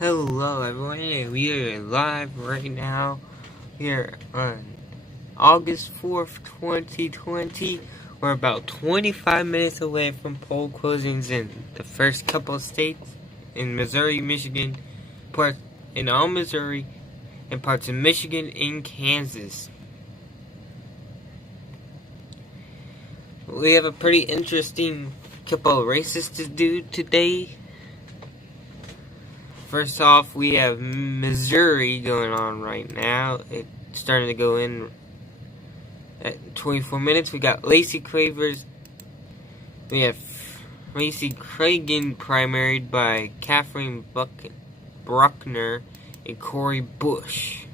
Hello everyone, and we are live right now here on August 4th, 2020. We're about 25 minutes away from poll closings in the first couple of states in Missouri, Michigan, parts in all Missouri, and parts of Michigan and Kansas. We have a pretty interesting couple of races to do today. First off, we have Missouri going on right now. It's starting to go in at 24 minutes. We got Lacey Cravers. We have Lacey Cragen primaried by Catherine Bruckner and Corey Bush.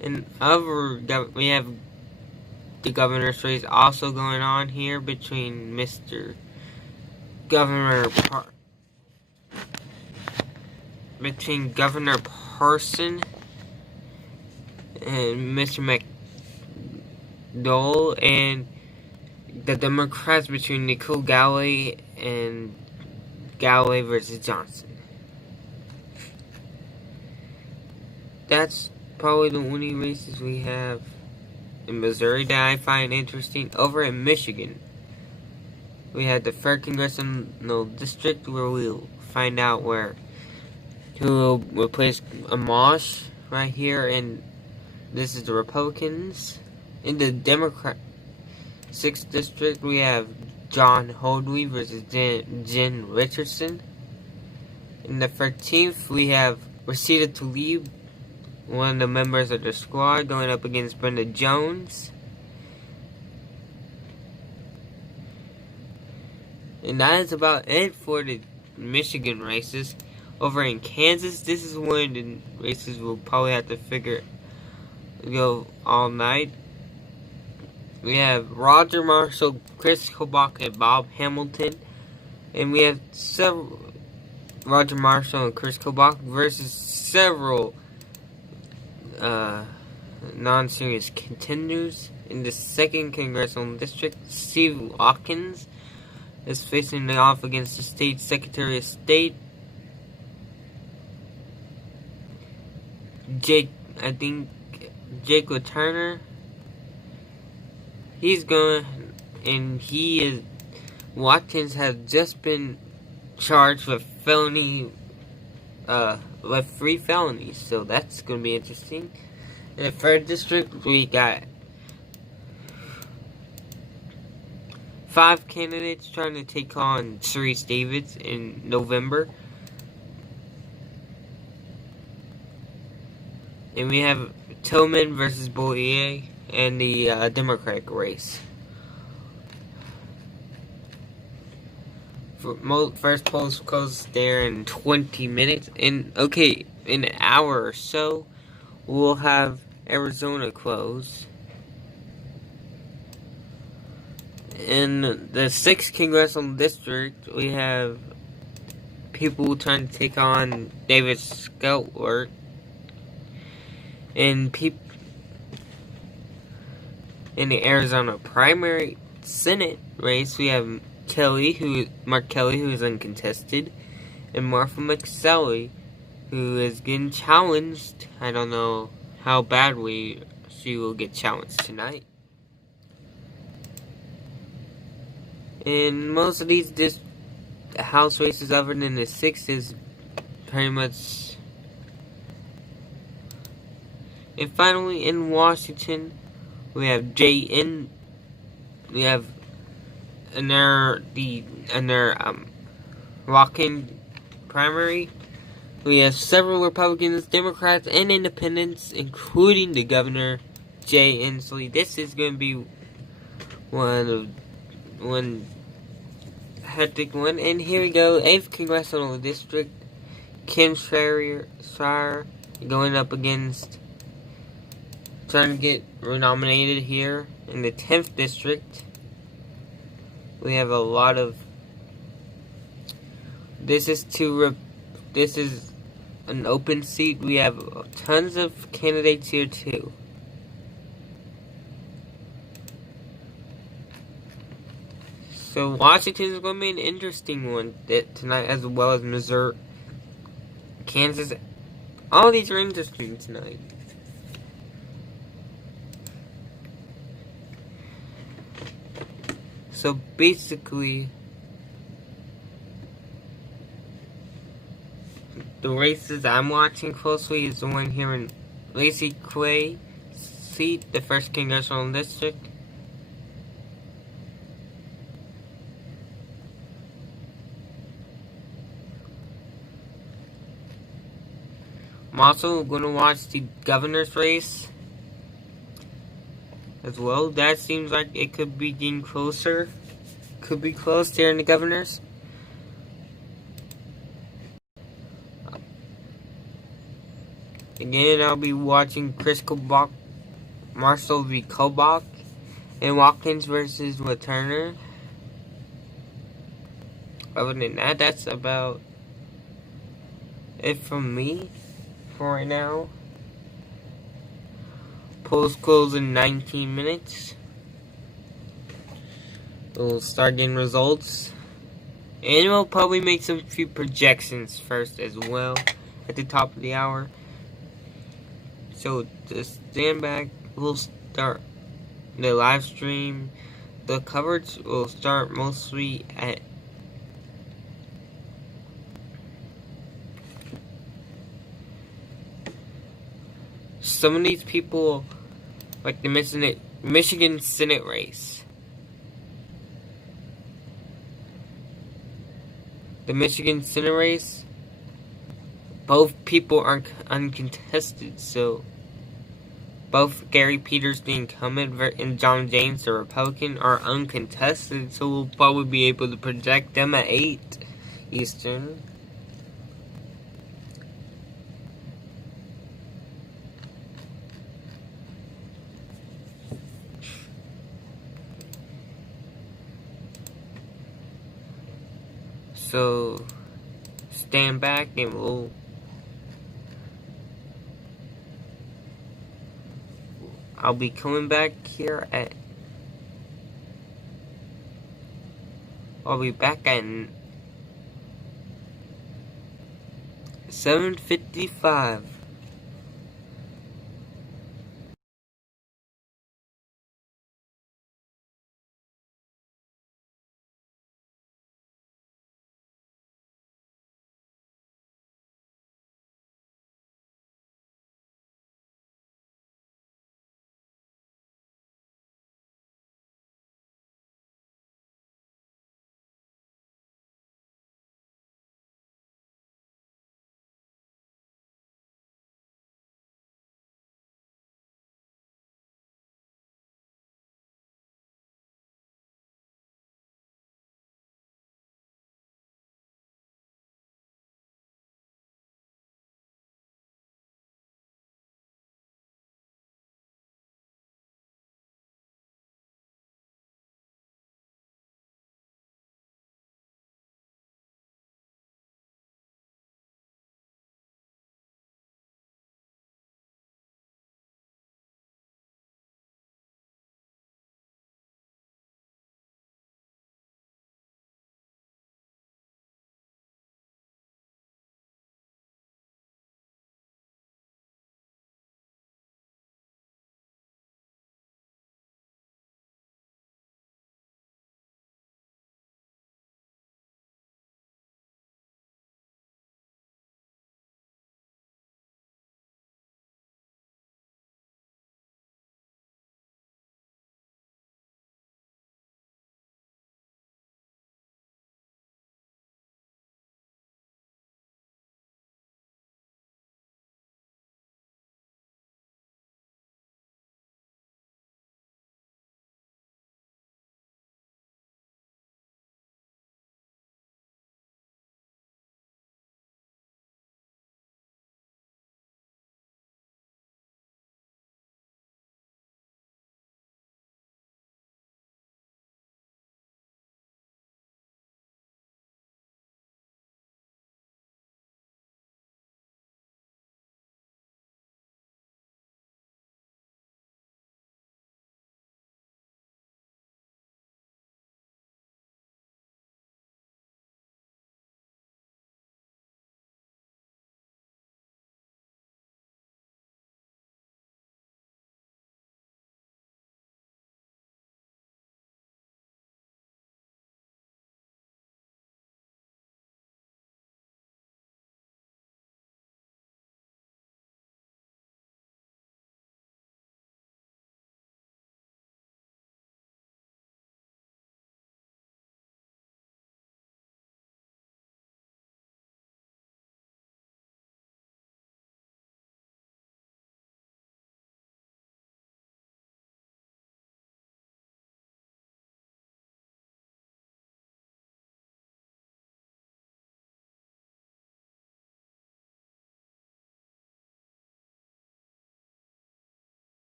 And we have the governor's race also going on here between Governor Parson and Mr. McDowell, and the Democrats between Nicole Galloway and Galloway versus Johnson. That's probably the only races we have in Missouri that I find interesting. Over in Michigan, we had the 3rd Congressional District, where we'll find out who will replace Amash right here, and this is the Republicans. In the Democrat 6th District, we have John Holdwee versus Jen Richardson. In the 13th, we have Rashida Tlaib, one of the members of the squad, going up against Brenda Jones. And that is about it for the Michigan races. Over in Kansas, this is one of the races we'll probably have to go all night. We have Roger Marshall, Chris Kobach, and Bob Hamilton. And we have Roger Marshall and Chris Kobach versus several non-serious contenders. In the 2nd Congressional District, Steve Watkins is facing off against the state Secretary of State, Jake LaTurner. Watkins has just been charged with with 3 felonies, so that's going to be interesting. In the 3rd District, we got 5 candidates trying to take on Cerise Davids in November. And we have Tillman versus Boyer in the Democratic race. First polls close there in 20 minutes. In an hour or so, we'll have Arizona close. In the 6th Congressional District, we have people trying to take on David Scoutwork. In the Arizona primary Senate race, we have Mark Kelly, who is uncontested, and Martha McSally, who is getting challenged. I don't know how badly she will get challenged tonight. In most of these House races, other than the 6th, is pretty much. And finally, in Washington, we have walk-in primary. We have several Republicans, Democrats, and Independents, including the governor, Jay Inslee. This is going to be one hectic one. And here we go, 8th Congressional District, Kim Schreier going up against, trying to get renominated here. In the 10th District, we have a lot of. This is an open seat. We have tons of candidates here too. So Washington's going to be an interesting one tonight, as well as Missouri, Kansas. All these are interesting tonight. So basically, the races I'm watching closely is the one here in Lacey Clay seat, the 1st Congressional District. I'm also going to watch the governor's race as well. That seems like it could be getting closer. Could be close there in the governor's. Again, I'll be watching Chris Kobach, Marshall v. Kobach, and Watkins versus Turner. Other than that, that's about it from me for right now. Polls close in 19 minutes. We'll start getting results. And we'll probably make some few projections first as well at the top of the hour. So just stand back. We'll start the live stream. The coverage will start mostly at some of these people, like the Michigan Senate race. The Michigan Senate race, both people are uncontested, so both Gary Peters, the incumbent, and John James, the Republican, are uncontested, so we'll probably be able to project them at 8 Eastern. So stand back and I'll be coming back here at I'll be back at 7:55.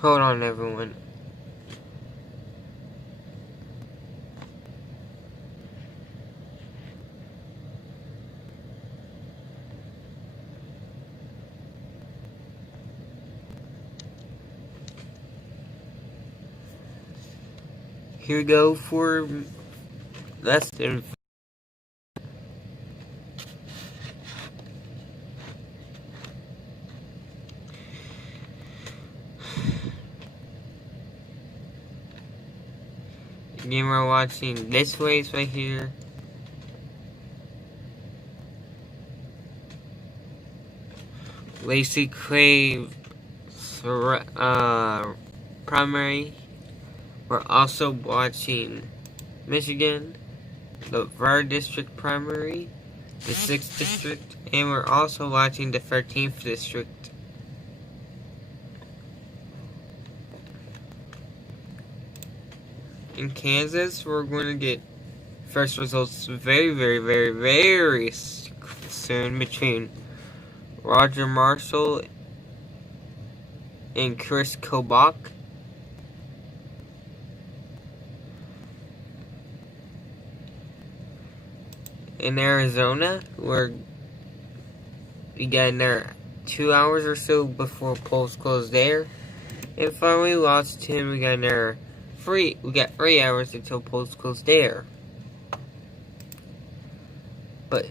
Hold on, everyone. Here we go for less than. Again, we're watching this race right here. Lacey Clay primary. We're also watching Michigan, the 3rd District primary, the 6th District, and we're also watching the 13th District. In Kansas, we're going to get first results very soon between Roger Marshall and Chris Kobach. In Arizona, we got another 2 hours or so before polls close there. And finally, Washington, we got another 3 hours until polls close there. But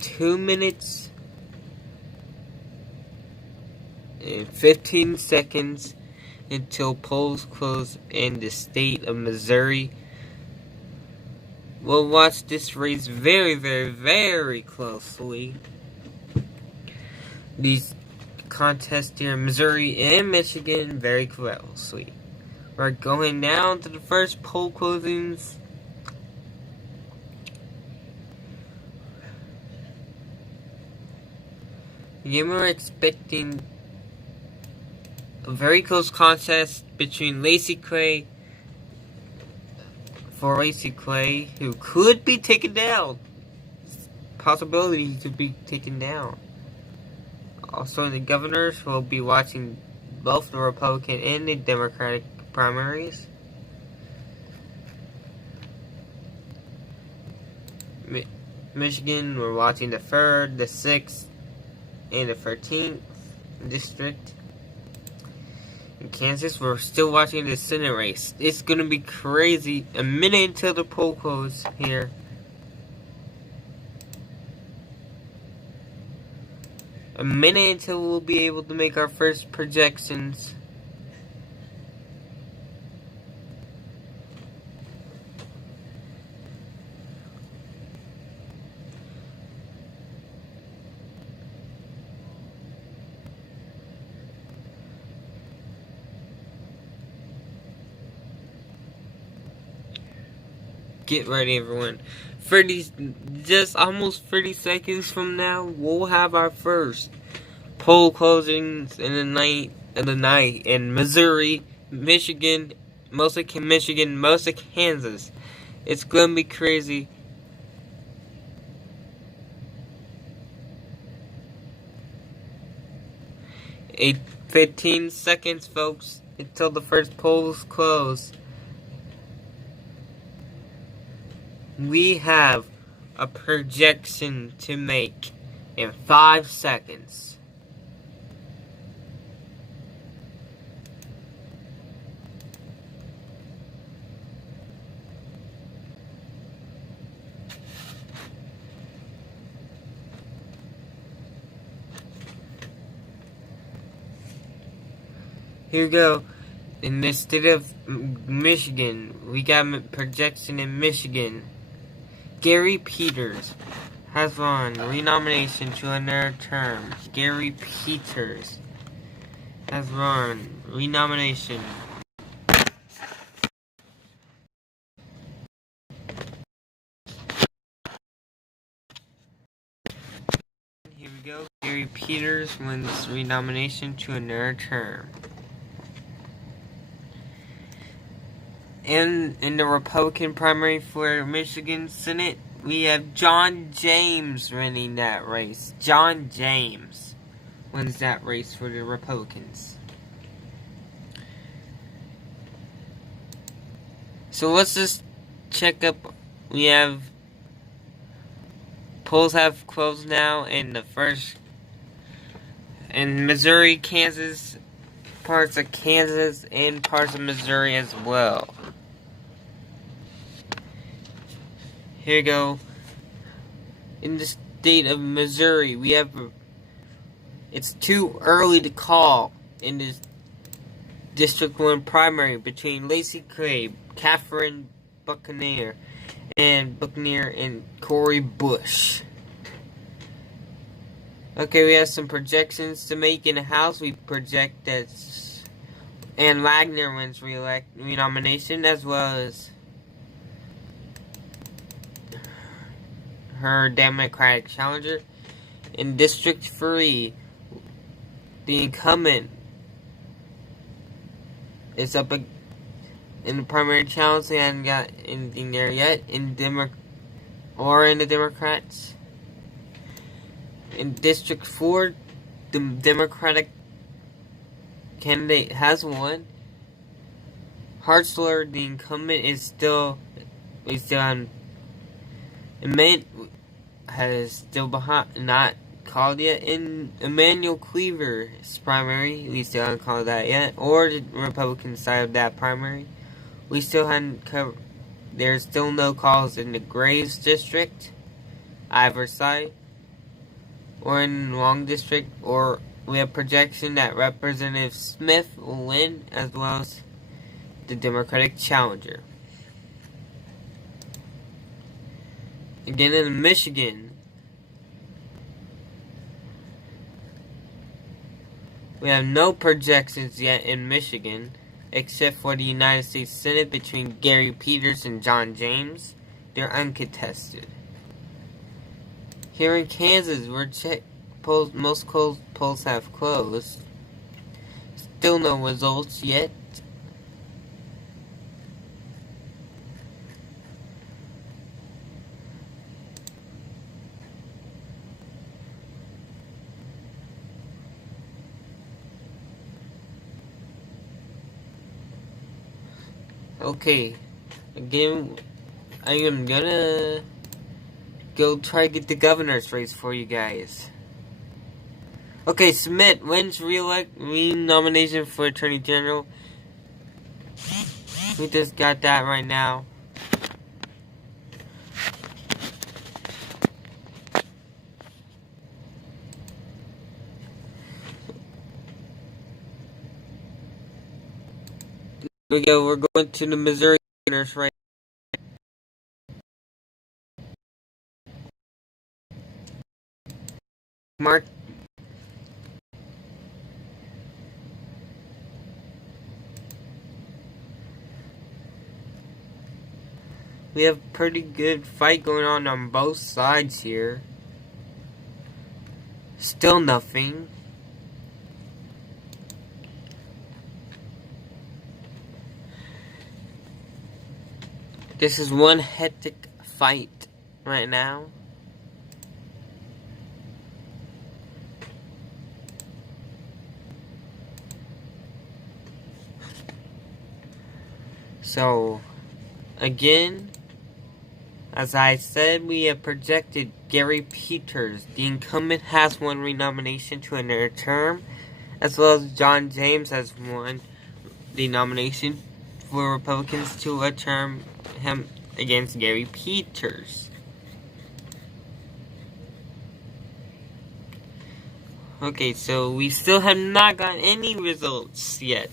2 minutes and 15 seconds until polls close in the state of Missouri. We'll watch this race very closely. These contests here in Missouri and Michigan very closely. We're going down to the first poll closings. Again, we're expecting a very close contest between Lacey Clay, who could be taken down. Possibility to be taken down. Also, in the governors, we'll be watching both the Republican and the Democratic primaries. Michigan, we're watching the 3rd, the 6th, and the 13th District. In Kansas, we're still watching the Senate race. It's gonna be crazy. A minute until the poll close here. A minute until we'll be able to make our first projections. Get ready, everyone. Just almost 30 seconds from now, we'll have our first poll closings in the night in Missouri, Michigan, most of Kansas. It's gonna be crazy. 15 seconds, folks, until the first polls close. We have a projection to make in 5 seconds. Here we go. In the state of Michigan, we got a projection in Michigan. Gary Peters has won renomination to another term. Gary Peters has won renomination. Here we go. Gary Peters wins renomination to another term. And in the Republican primary for Michigan Senate, we have John James winning that race. John James wins that race for the Republicans. So let's just check up. We have polls have closed now in the first in Missouri, Kansas, parts of Kansas, and parts of Missouri as well. Here we go. In the state of Missouri, we have. It's too early to call in this District 1 primary between Lacey Crabe, Catherine Buccaneer, and Corey Bush. Okay, we have some projections to make in the House. We project that Ann Wagner wins renomination, as well as her Democratic challenger. In District 3, the incumbent is up in the primary challenge. They haven't got anything there yet. In the Democrats. In District 4, the Democratic candidate has won. Hartzler, the incumbent, is still on. Has still behind, not called yet. In Emmanuel Cleaver's primary, we still haven't called that yet, or the Republican side of that primary. We still haven't covered. There's still no calls in the Graves district, either side, or in Long district, or we have projection that Representative Smith will win, as well as the Democratic challenger. Again, in Michigan, we have no projections yet in Michigan, except for the United States Senate between Gary Peters and John James. They're uncontested. Here in Kansas, most polls have closed. Still no results yet. Okay, again, I am gonna go try to get the governor's race for you guys. Okay, Smith wins renomination for Attorney General. We just got that right now. Here we go, we're going to the Missouri governor's race. Mark. We have a pretty good fight going on both sides here. Still nothing. This is one hectic fight right now. So, again, as I said, we have projected Gary Peters. The incumbent has won renomination to another term, as well as John James has won the nomination for Republicans to a term him against Gary Peters. Okay, so we still have not gotten any results yet.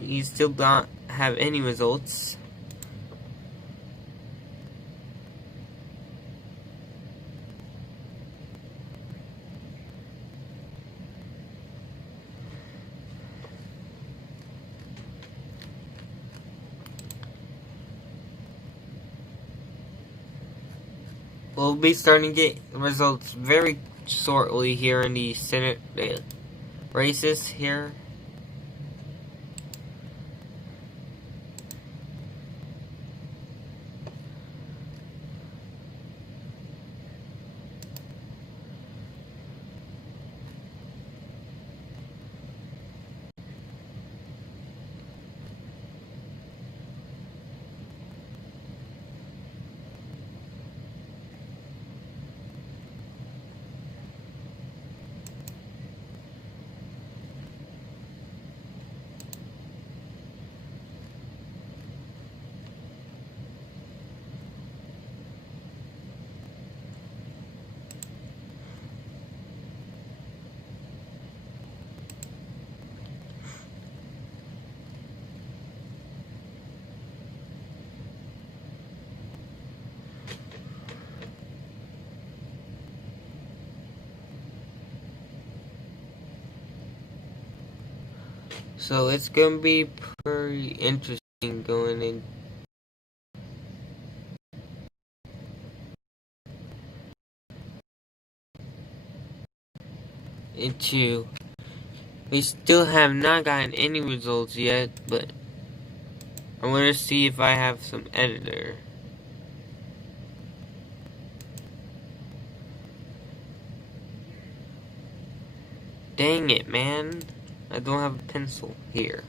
We still don't have any results. We'll be starting to get results very shortly here in the Senate races here. So it's gonna be pretty interesting going into. We still have not gotten any results yet, but I want to see if I have some editor. Dang it, man. I don't have a pencil here.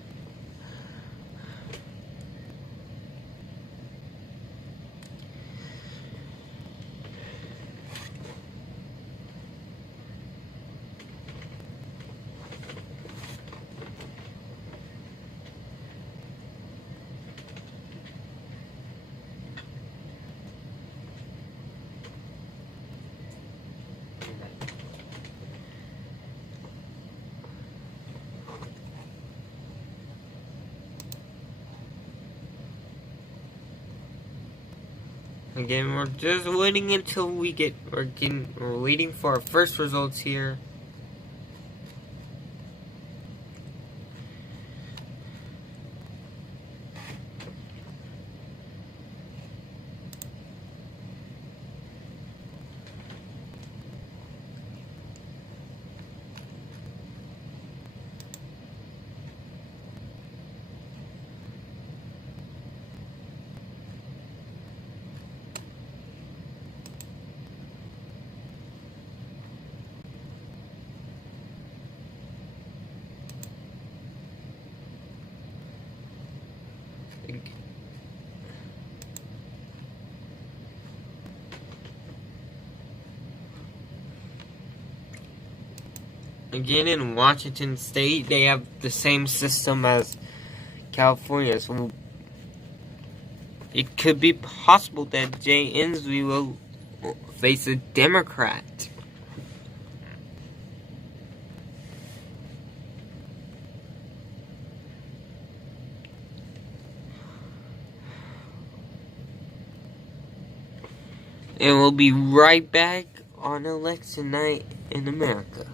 Again, we're just waiting until we're waiting for our first results here. Again, in Washington State, they have the same system as California, so it could be possible that Jay Inslee will face a Democrat. And we'll be right back on election night in America.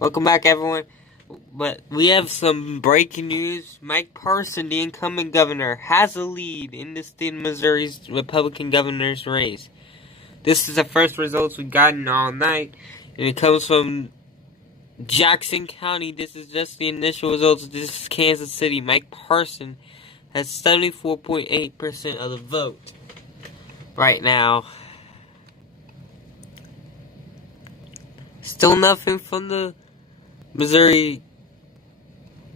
Welcome back, everyone. But we have some breaking news. Mike Parson, the incoming governor, has a lead in the state of Missouri's Republican governor's race. This is the first results we've gotten all night, and it comes from Jackson County. This is just the initial results. This is Kansas City. Mike Parson has 74.8% of the vote right now. Still nothing from the Missouri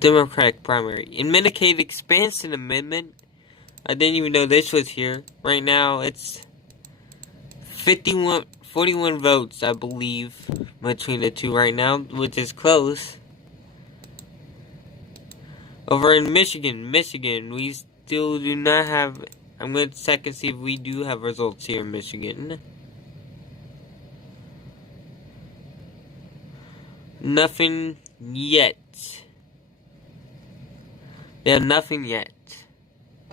Democratic primary. In Medicaid expansion amendment, I didn't even know this was here. Right now, it's 41 votes, I believe, between the two right now, which is close. Over in Michigan, we still do not have. I'm going to check and see if we do have results here in Michigan. Nothing yet. They have nothing yet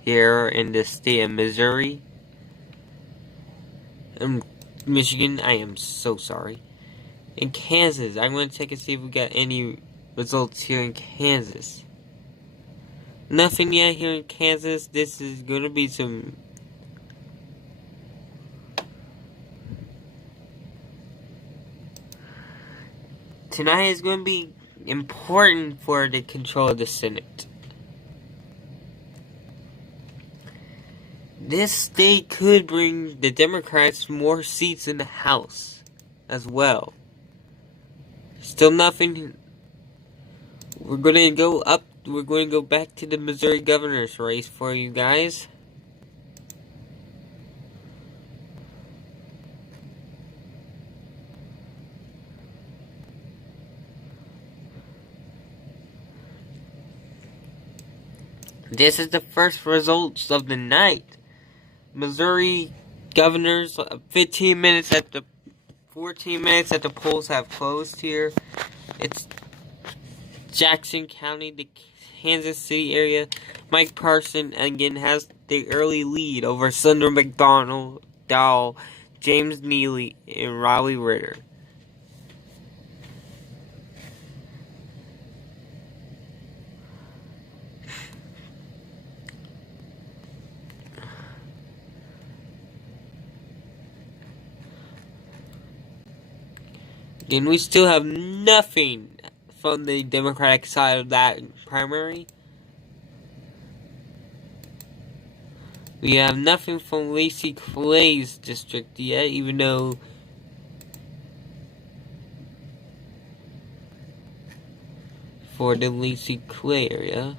here in the state of Missouri. Michigan, I am so sorry. In Kansas, I'm going to check and see if we got any results here in Kansas. Nothing yet here in Kansas. This is going to be some... Tonight is going to be important for the control of the Senate. This state could bring the Democrats more seats in the House as well. Still nothing. We're going to go up. We're going to go back to the Missouri governor's race for you guys. This is the first results of the night. Missouri governors, 14 minutes at the polls have closed here. It's Jackson County, the Kansas City area. Mike Parson again has the early lead over Sundar McDonald, Dowell, James Neely, and Riley Ritter. And we still have nothing from the Democratic side of that primary. We have nothing from Lacey Clay's district yet, even though for the Lacey Clay area.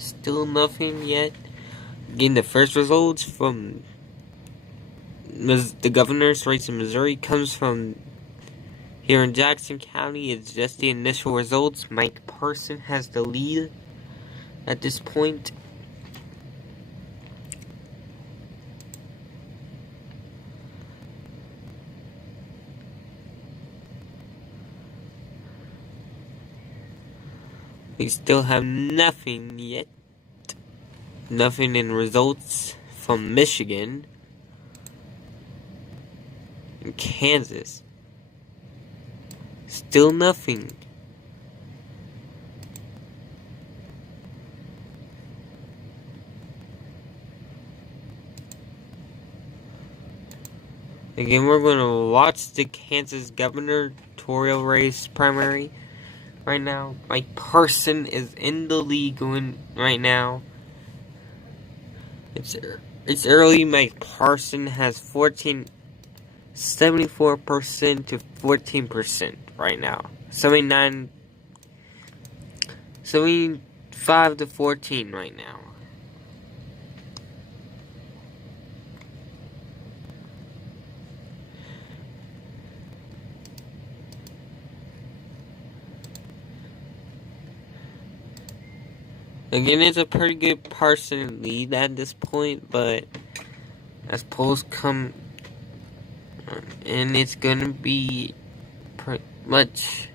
Still nothing yet. Again, the first results from the governor's race in Missouri comes from here in Jackson County. It's just the initial results. Mike Parson has the lead at this point. We still have nothing yet. Nothing in results from Michigan and Kansas. Still nothing. Again, we're going to watch the Kansas gubernatorial race primary right now. Mike Parson is in the lead going right now. It's early. Mike Parson has 74% to 14% right now. 75 to 14 right now. Again, it's a pretty good Parson lead at this point, but as polls come, and it's gonna be pretty much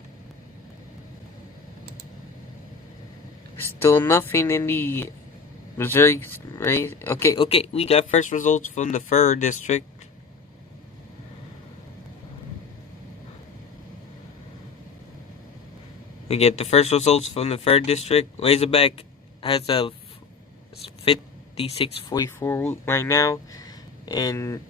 still nothing in the Missouri race. Okay, we got first results from the 3rd district. We get the first results from the 3rd district. Razorback has a 56-44 right now, and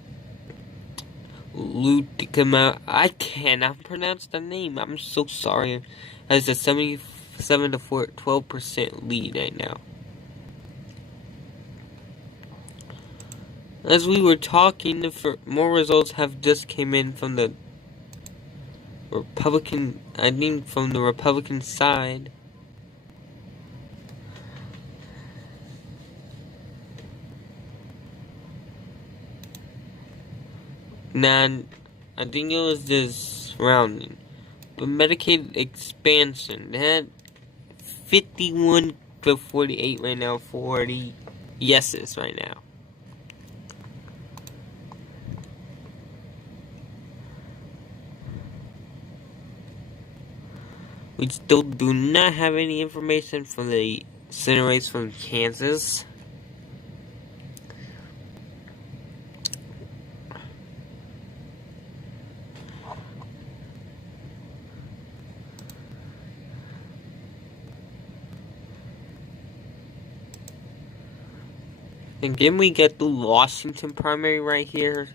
Luticama, I cannot pronounce the name. I'm so sorry. Has a 77 to 12% lead right now. As we were talking, more results have just came in from the Republican. I mean, from the Republican side. Nah, I think it was just rounding. But Medicaid expansion, they had 51 to 48 right now, 40 yeses right now. We still do not have any information from the Senate race from Kansas. Again, we get the Washington primary right here.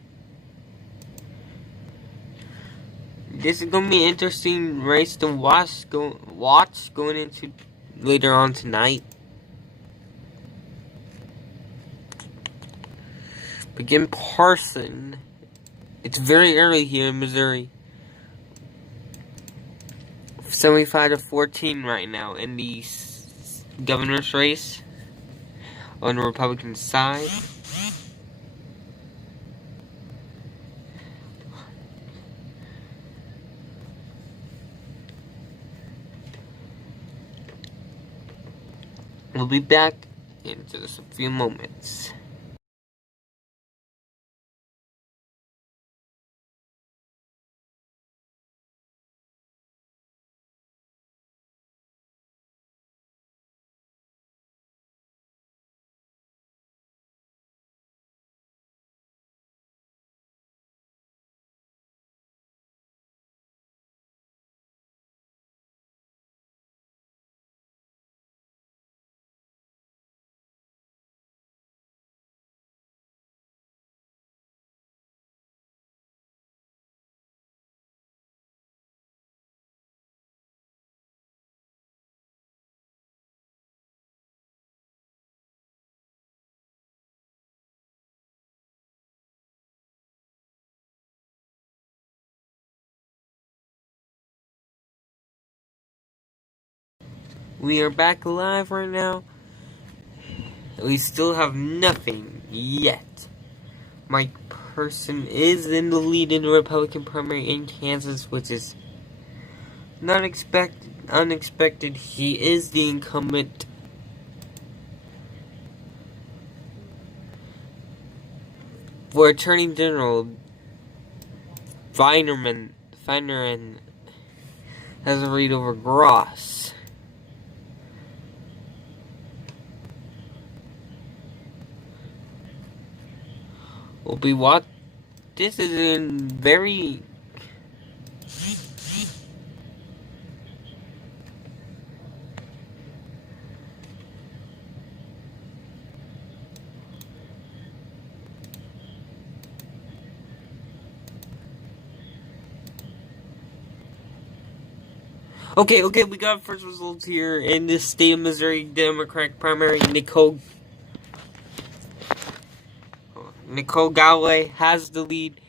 This is gonna be an interesting race to watch going into later on tonight. Again, Parson. It's very early here in Missouri. 75 to 14 right now in the governor's race on the Republican side. We'll be back in just a few moments. We are back live right now. We still have nothing yet. Mike Parson is in the lead in the Republican primary in Kansas, which is not unexpected. He is the incumbent. For Attorney General, Feinerman has a lead over Gross. Will be what? This is in very. Okay, we got first results here in the state of Missouri Democratic primary. Nicole Nicole Galloway has the lead.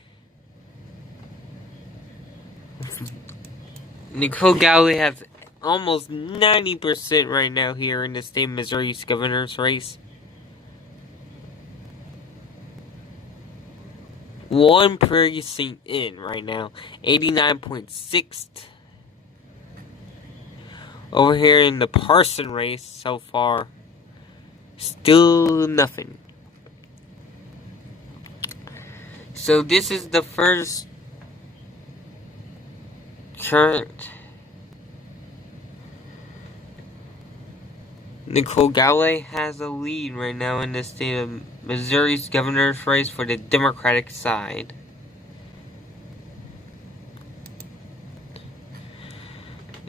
Nicole Galloway has almost 90% right now here in the state of Missouri's governor's race. One precinct in right now, 89.6. Over here in the Parson race so far, still nothing. So this is the first current Nicole Galloway has a lead right now in the state of Missouri's governor's race for the Democratic side.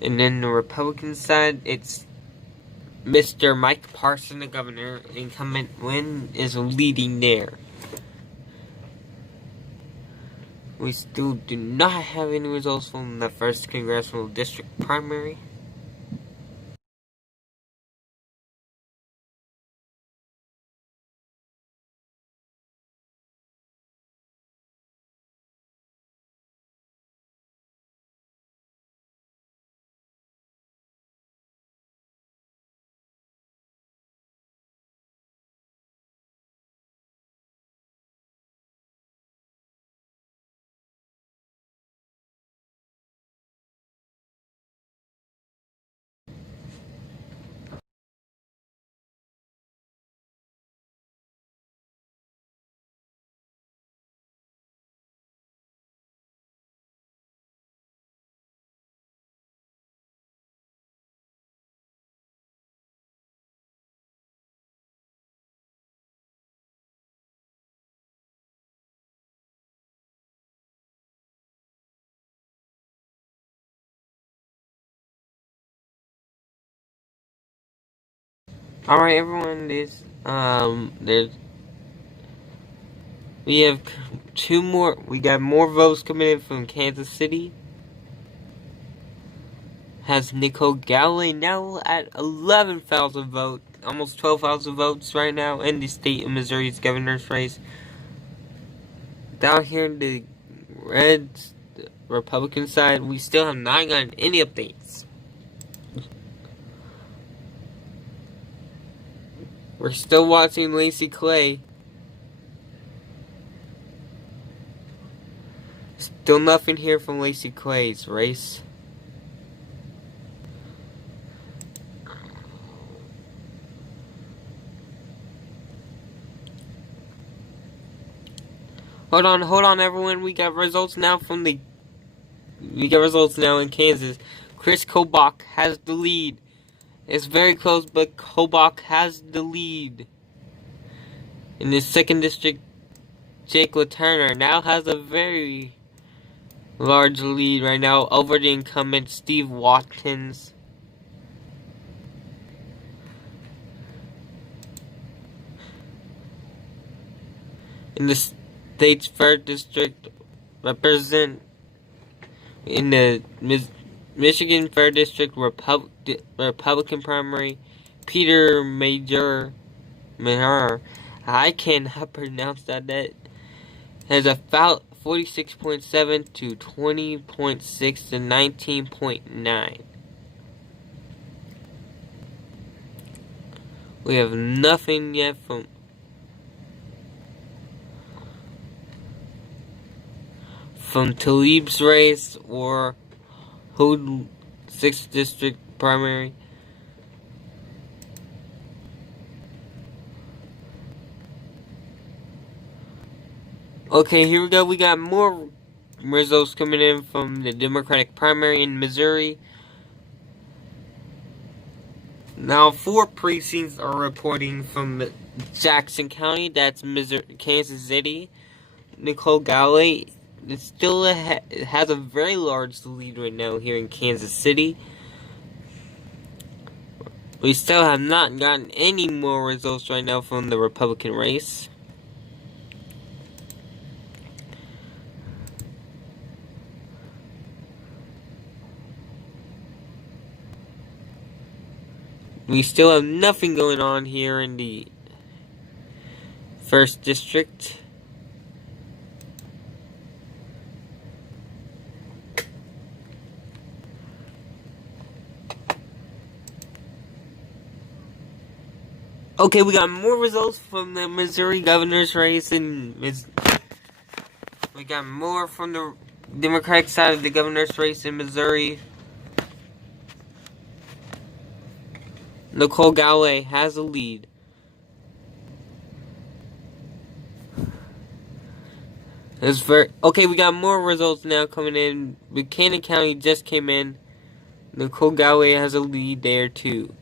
And then the Republican side, it's Mr. Mike Parson, the governor, incumbent Wynn, is leading there. We still do not have any results from the 1st Congressional District primary. Alright everyone, we have we got more votes coming in from Kansas City. Has Nicole Galloway now at 11,000 votes, almost 12,000 votes right now in the state of Missouri's governor's race. Down here in the red Republican side, we still have not gotten any updates. We're still watching Lacey Clay. Still nothing here from Lacey Clay's race. Hold on everyone, we got results now in Kansas. Chris Kobach has the lead. It's very close, but Kobach has the lead. In the 2nd district, Jake LaTurner now has a very large lead right now over the incumbent Steve Watkins. In the state's 3rd district, in the Michigan 3rd district Republican primary, Peter Major, I cannot pronounce that has about 46.7 to 20.6 to 19.9. We have nothing yet from Talib's race or Hood 6th district primary. Okay, here we go. We got more results coming in from the Democratic primary in Missouri. Now, 4 precincts are reporting from Jackson County. That's Kansas City. Nicole Galloway still has a very large lead right now here in Kansas City. We still have not gotten any more results right now from the Republican race. We still have nothing going on here in the 1st district. Okay, we got more results from the Missouri governor's race, and we got more from the Democratic side of the governor's race in Missouri. Nicole Galloway has a lead. Okay, we got more results now coming in. Buchanan County just came in. Nicole Galloway has a lead there too.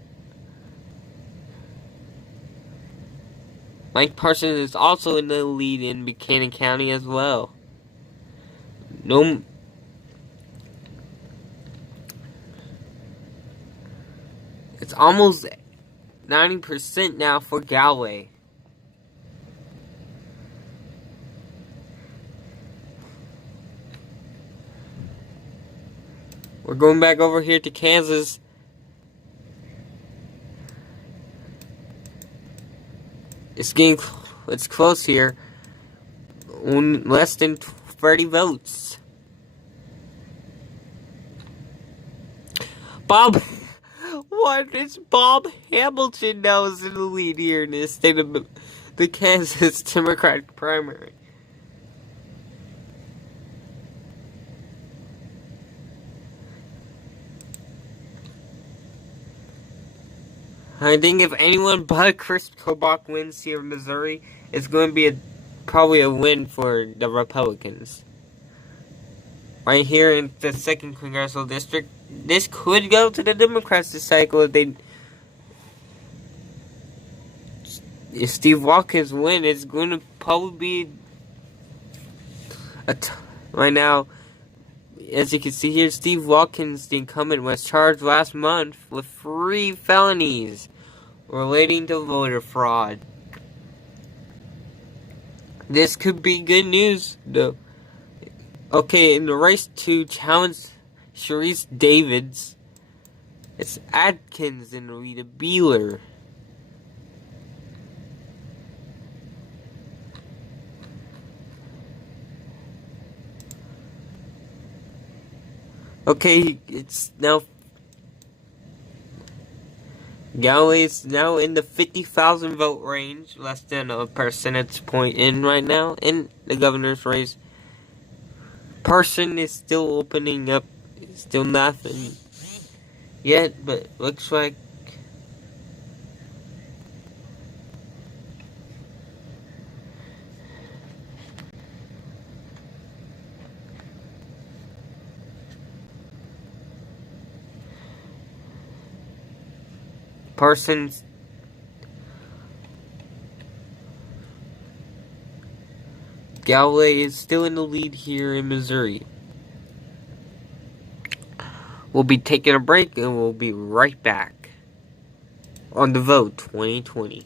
Mike Parsons is also in the lead in Buchanan County as well. No, it's almost 90% now for Galloway. We're going back over here to Kansas. It's close here. Less than 30 votes. What? It's Bob Hamilton now is in the lead here in the state of the Kansas Democratic primary. I think if anyone but Chris Kobach wins here in Missouri, it's going to be probably a win for the Republicans. Right here in the 2nd Congressional District, this could go to the Democrats this cycle if Steve Watkins wins. It's going to probably be right now. As you can see here, Steve Watkins, the incumbent, was charged last month with 3 felonies relating to voter fraud. This could be good news, though. Okay, in the race to challenge Sharice Davids, it's Adkins and Rita Beeler. Okay, it's now Galloway is now in the 50,000 vote range, less than a percentage point in right now in the governor's race. Person is still opening up, still nothing yet, but looks like Parsons Galloway is still in the lead here in Missouri. We'll be taking a break and we'll be right back on The Vote 2020.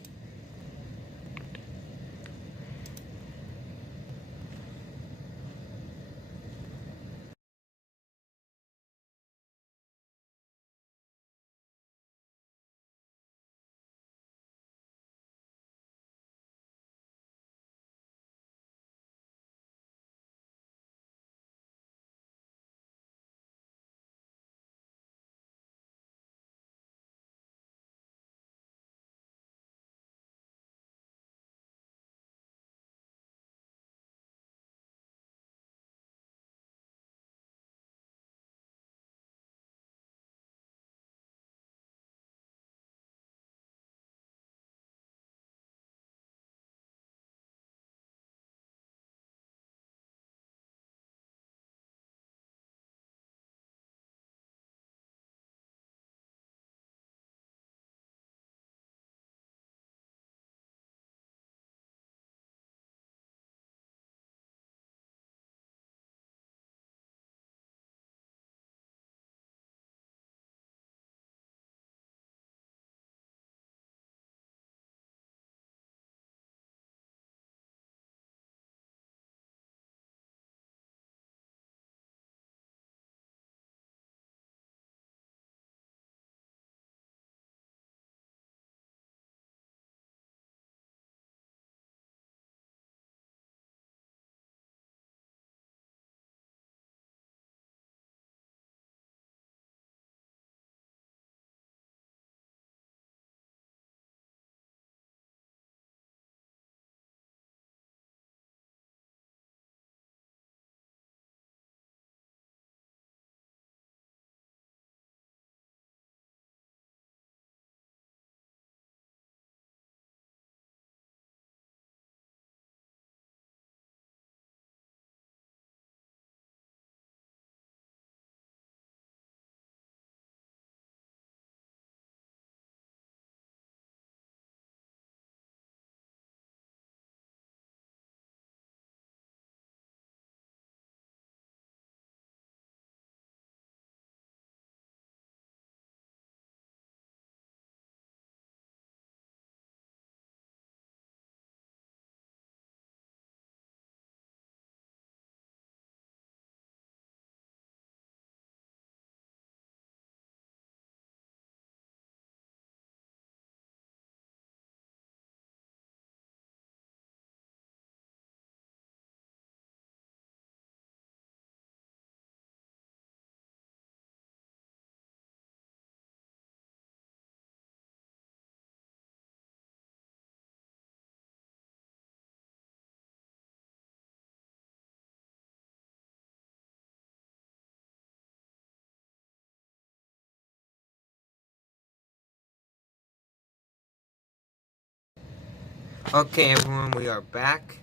Okay, everyone, we are back.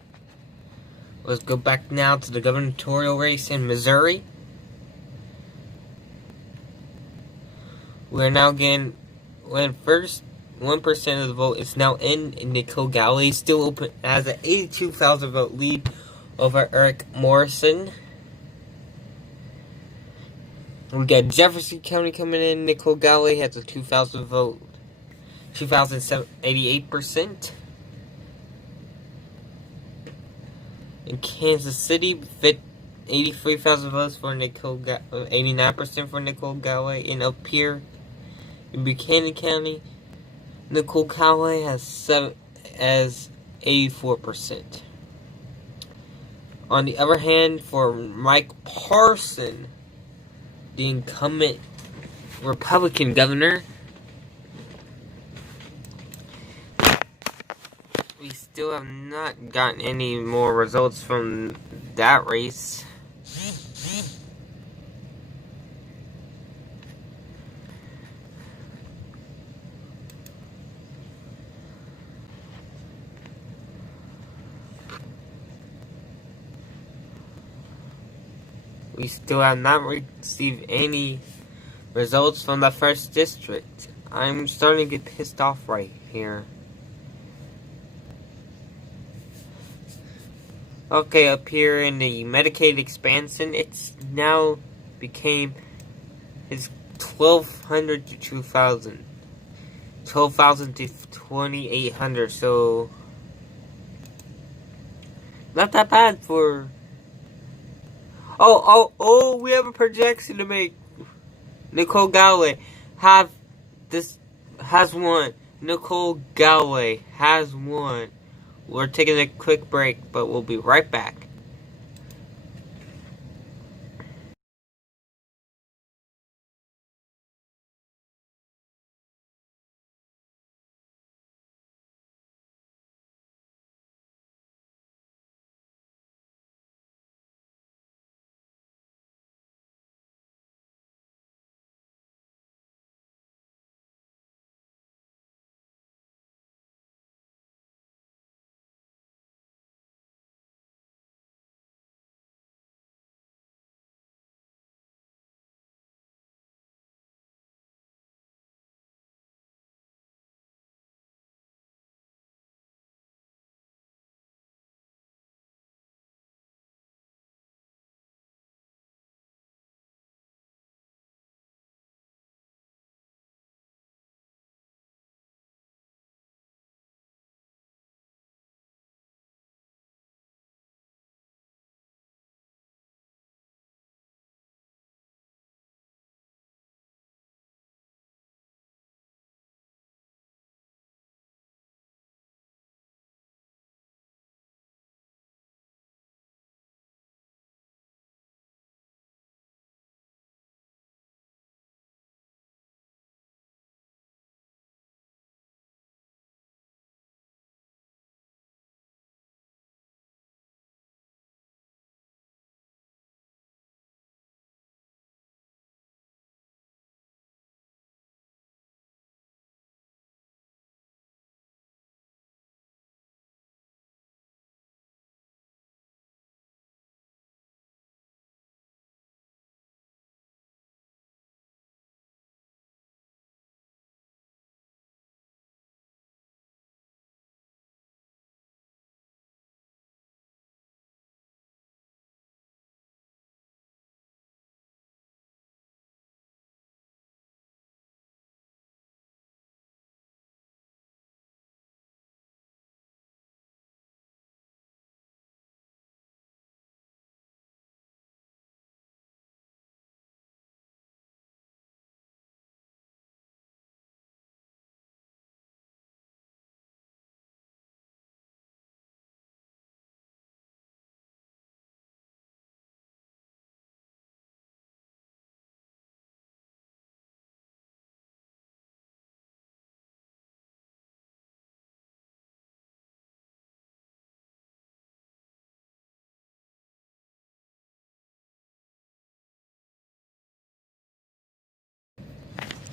Let's go back now to the gubernatorial race in Missouri. We're now getting, when first 1% of the vote is now in Nicole Galley, still open, has an 82,000 vote lead over Eric Morrison. We got Jefferson County coming in. Nicole Galley has a 2,000 vote, 2,088%. In Kansas City, 83,000 votes for Nicole, 89% for Nicole Galley. And up here in Buchanan County, Nicole Galley has 84%. On the other hand, for Mike Parson, the incumbent Republican governor, we still have not gotten any more results from that race. We still have not received any results from the first district. I'm starting to get pissed off right here. Okay, up here in the Medicaid expansion, it's now became his 1,200 to 2,000. 12,000 to 2,800, so not that bad for... Oh, we have a projection to make. Nicole Galley has won. Nicole Galley has won. We're taking a quick break, but we'll be right back.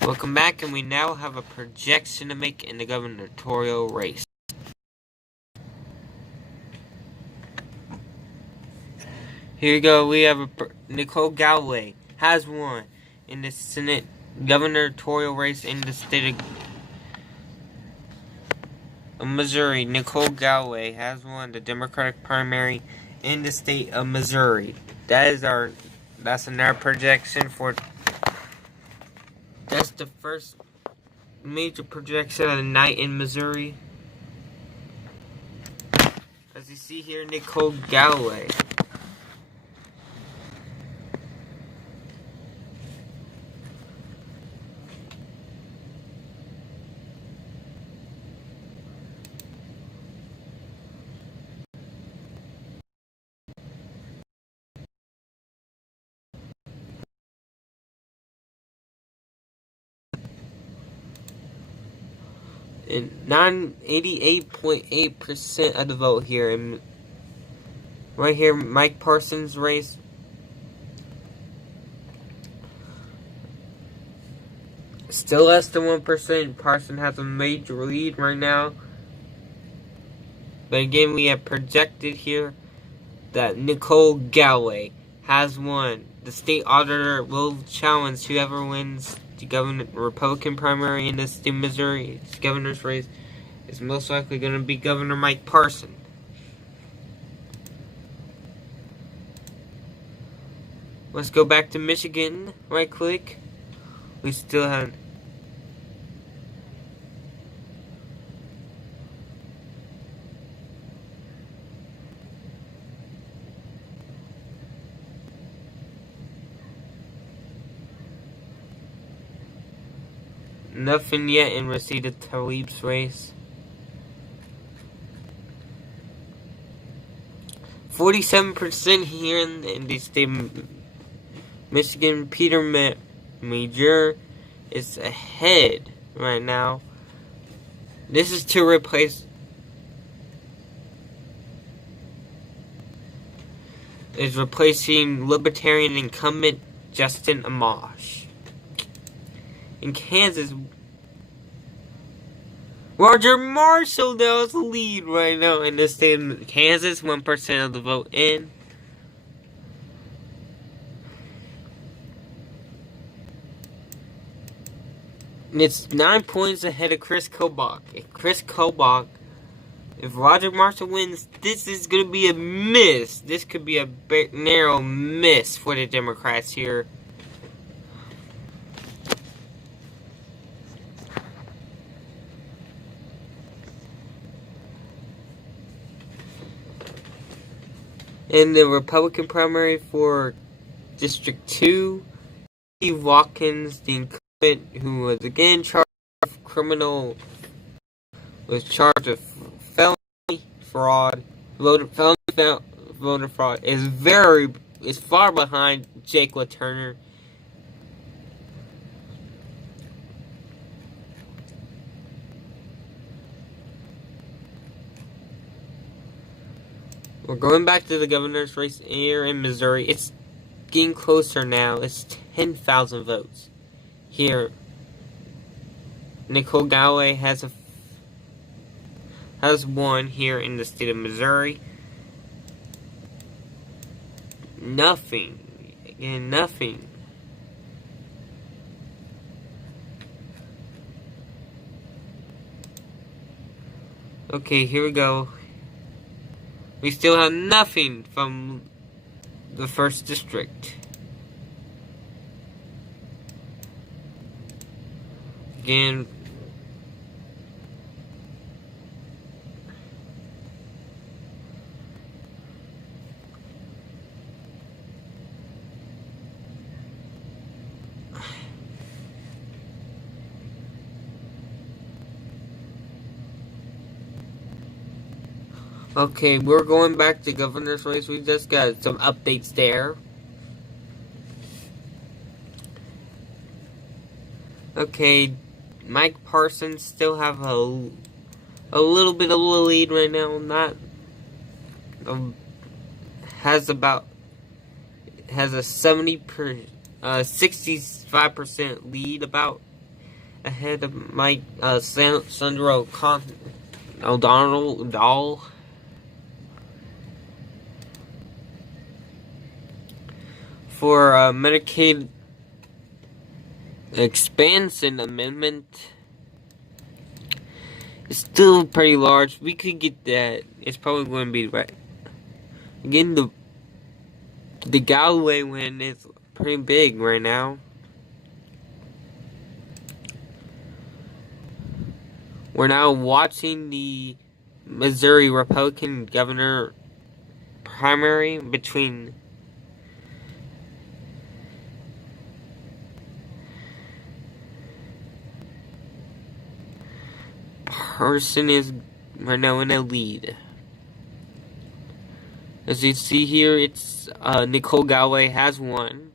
Welcome back, and we now have a projection to make in the gubernatorial race. Here you go. We have Nicole Galloway has won in the Senate gubernatorial race in the state of Missouri. Nicole Galloway has won the Democratic primary in the state of Missouri. That's another projection for. That's the first major projection of the night in Missouri. As you see here, Nicole Galloway. And 88.8% of the vote here. And right here, Mike Parsons' race. Still less than 1%. Parsons has a major lead right now. But again, we have projected here that Nicole Galloway has won. The state auditor will challenge whoever wins the Republican primary in the state of Missouri. Its governor's race is most likely going to be Governor Mike Parsons. Let's go back to Michigan right quick. We still have nothing yet in Rashida Tlaib's race. 47% here in the state of Michigan. Peter Major is ahead right now. This is to replace replacing Libertarian incumbent Justin Amash. In Kansas, Roger Marshall now is the lead right now in the state of Kansas. 1% of the vote in. And it's 9 points ahead of Chris Kobach. If Roger Marshall wins, this is going to be a miss. This could be a narrow miss for the Democrats here. In the Republican primary for District 2, Steve Watkins, the incumbent who was again charged of felony fraud, voter fraud, is far behind Jake LaTurner. We're going back to the governor's race here in Missouri. It's getting closer now. It's 10,000 votes. Here, Nicole Galloway has won here in the state of Missouri. Nothing. Again, nothing. Okay, here we go. We still have nothing from the first district. Again, okay, we're going back to governor's race. We just got some updates there. Okay, Mike Parsons still have a little bit of a lead right now. Not has a 65% lead about ahead of Mike Sandra O'Donnell. for Medicaid expansion amendment is still pretty large. We could get that. It's probably going to be right. Again, the Galloway win is pretty big right now. We're now watching the Missouri Republican governor primary between person is right now in a lead. As you see here, it's Nicole Galloway has won.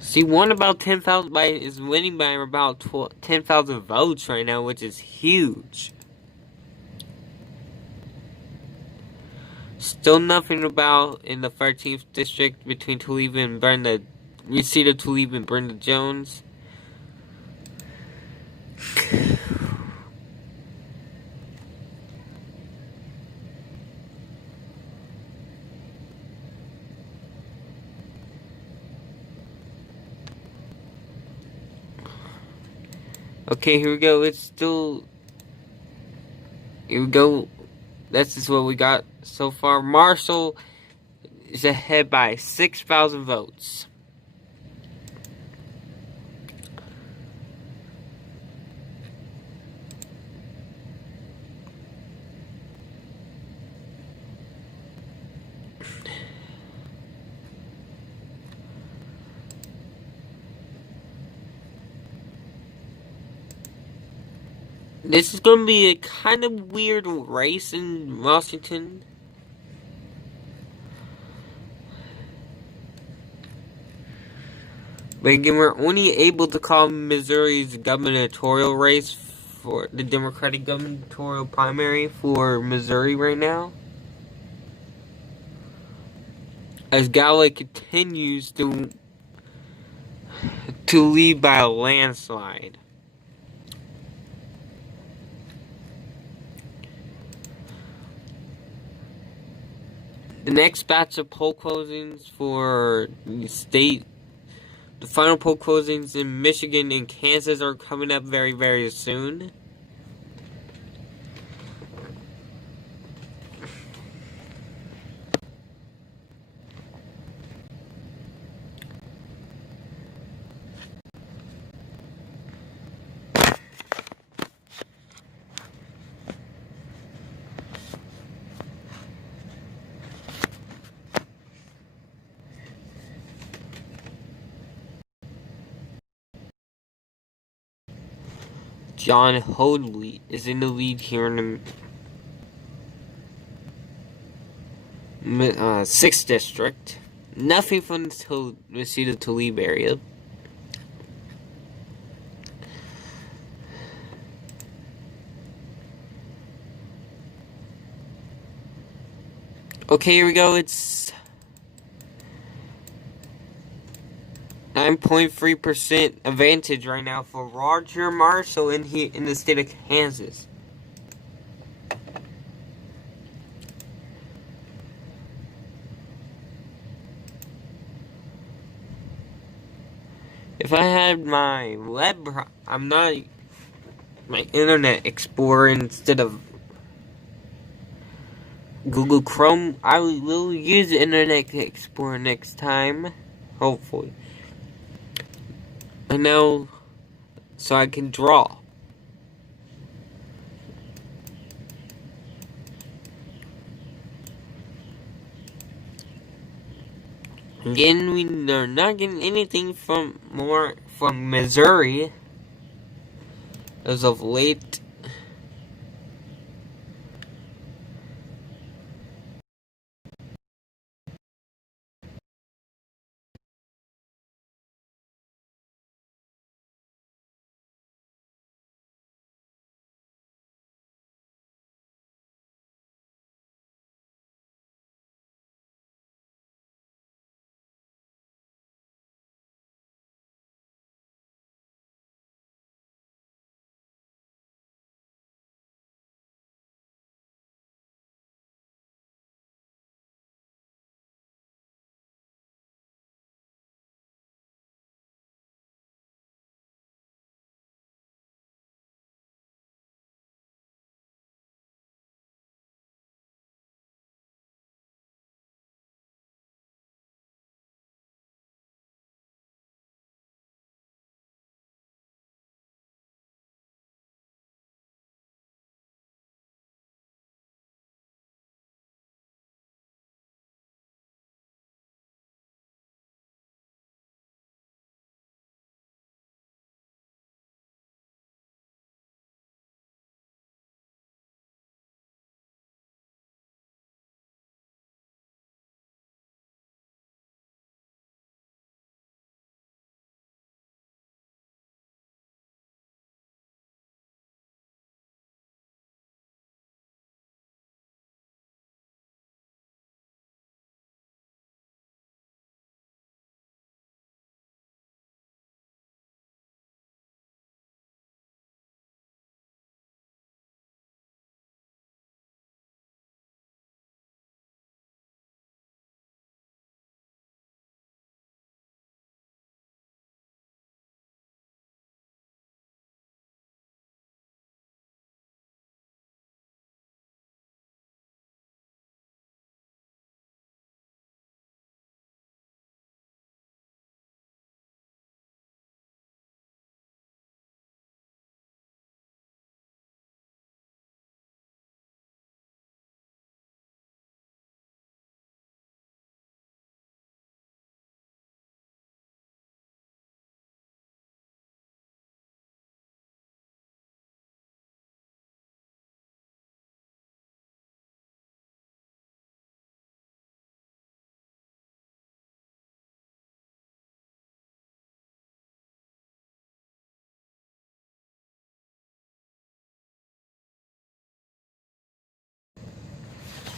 She won about 10,000 is winning by about 10,000 votes right now, which is huge. Still nothing about in the 13th district between Toledo and Brenda. Receipt of Toledo and Brenda Jones. Okay, here we go. It's still. Here we go. That's just what we got so far. Marshall is ahead by 6,000 votes. This is going to be a kind of weird race in Washington. But again, we're only able to call Missouri's gubernatorial race for the Democratic gubernatorial primary for Missouri right now, as Galloway continues to lead by a landslide. The next batch of poll closings for the state, the final poll closings in Michigan and Kansas are coming up very, very soon. John Hoadley is in the lead here in the 6th district. Nothing from the seat of Toledo area. Okay, here we go. It's 9.3% advantage right now for Roger Marshall in the state of Kansas. If I had my I'm not my Internet Explorer instead of Google Chrome, I will use the Internet Explorer next time, hopefully. And now, so I can draw. Again, we are not getting anything from Missouri as of late.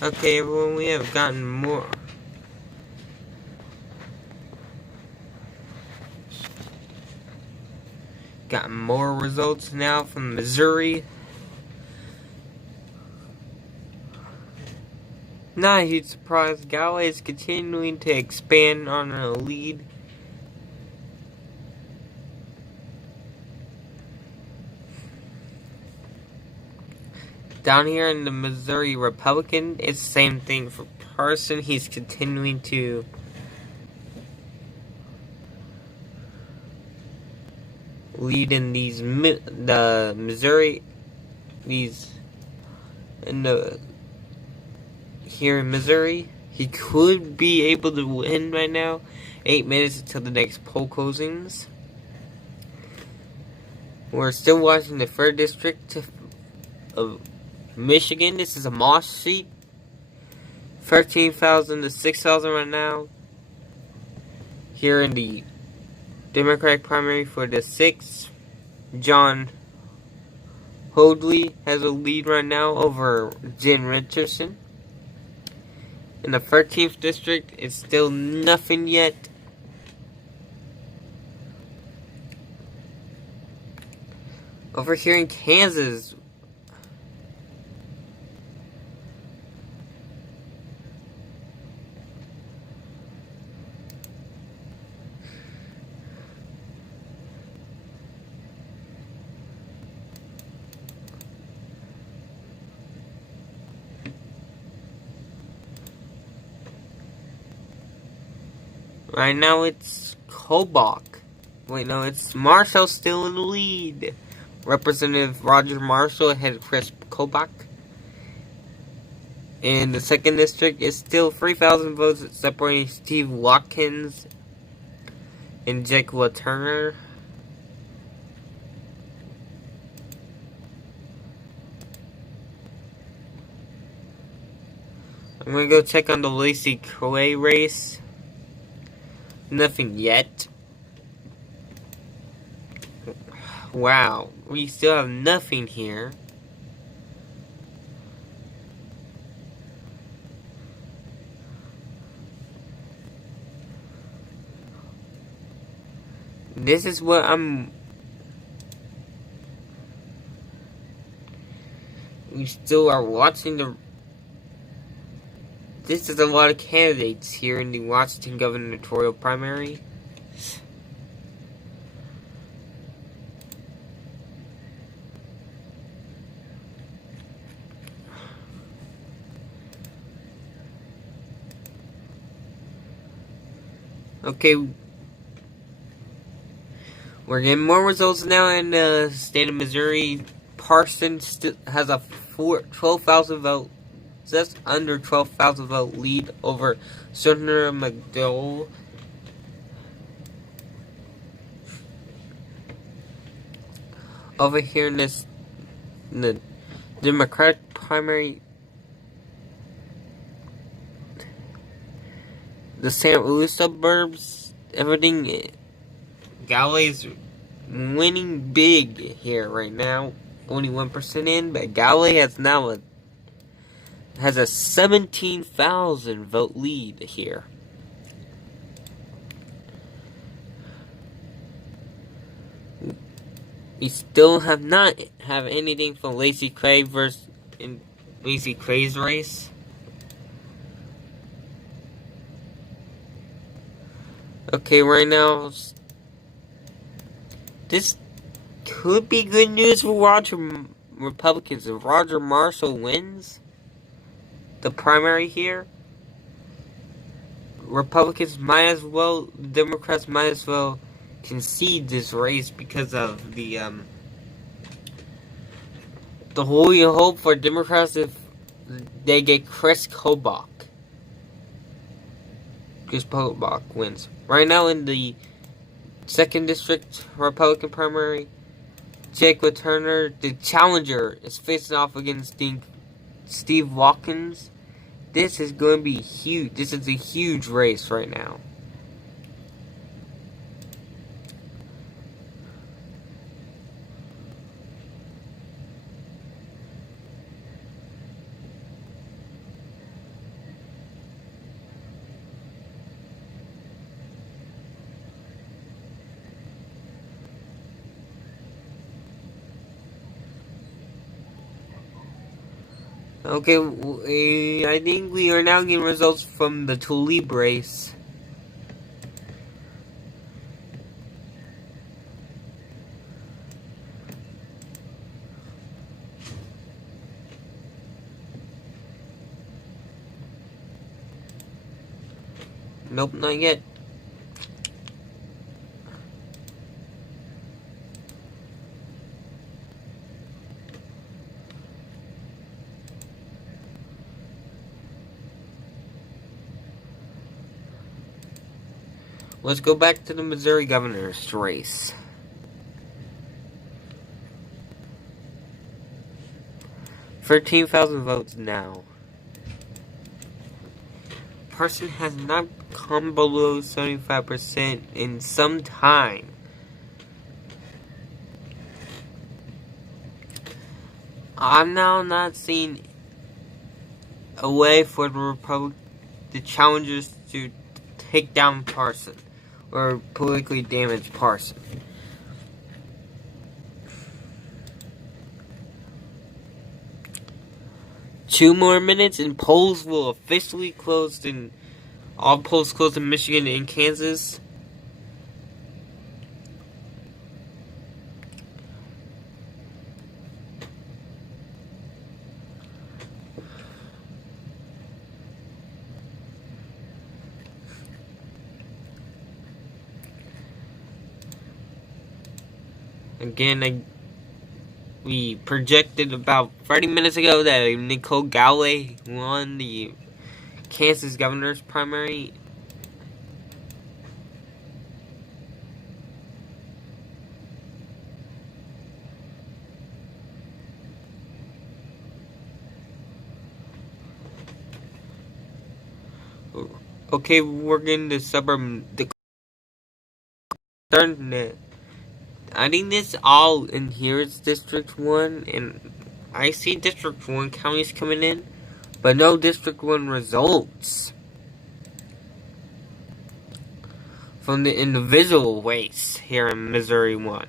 Okay, everyone, we have gotten more. Got more results now from Missouri. Not a huge surprise. Galway is continuing to expand on a lead. Down here in the Missouri Republican, it's the same thing for Parson. He's continuing to lead in these the Missouri here in Missouri. He could be able to win right now. 8 minutes until the next poll closings. We're still watching the 3rd district of Michigan. This is a Moss seat. 13,000 to 6,000 right now. Here in the Democratic primary for the 6th, John Hoadley has a lead right now over Jen Richardson. In the 13th district, it's still nothing yet. Over here in Kansas, right now it's Kobach. Wait, no, it's Marshall still in the lead. Representative Roger Marshall ahead of Chris Kobach. In the 2nd district, it's still 3,000 votes separating Steve Watkins and Jekyll Turner. I'm gonna go check on the Lacey Clay race. Nothing yet. Wow, we still have nothing here. This is what we still are watching the. This is a lot of candidates here in the Washington gubernatorial primary. Okay, we're getting more results now in the state of Missouri. Parson has a 12,000 vote, just under 12,000 vote lead over Senator McDowell. Over here in the Democratic primary, the St. Louis suburbs, everything, Galway's winning big here right now. Only 1% in, but Galway has now has a 17,000 vote lead here. We still have not have anything from Lacey Clay versus in Lacey Clay's race. Okay, right now, this could be good news for Republicans. If Roger Marshall wins the primary here, Republicans might as well, Democrats might as well concede this race because of the holy hope for Democrats if they get Chris Kobach. Chris Kobach wins. Right now in the 2nd district Republican primary, Jekyll Turner, the challenger, is facing off against Steve Watkins. This is going to be huge. This is a huge race right now. Okay, I think we are now getting results from the Tulip race. Nope, not yet. Let's go back to the Missouri governor's race. $13,000 votes now. Person has not come below 75% in some time. I'm now not seeing a way for the challengers to take down Parson or politically damage Parson. Two more minutes and polls will officially close in all polls closed in Michigan and Kansas. Again, we projected about 30 minutes ago that Nicole Galloway won the Kansas governor's primary. Okay, we're getting the suburb. I think this all in here is District 1, and I see District 1 counties coming in, but no District 1 results from the individual race here in Missouri 1.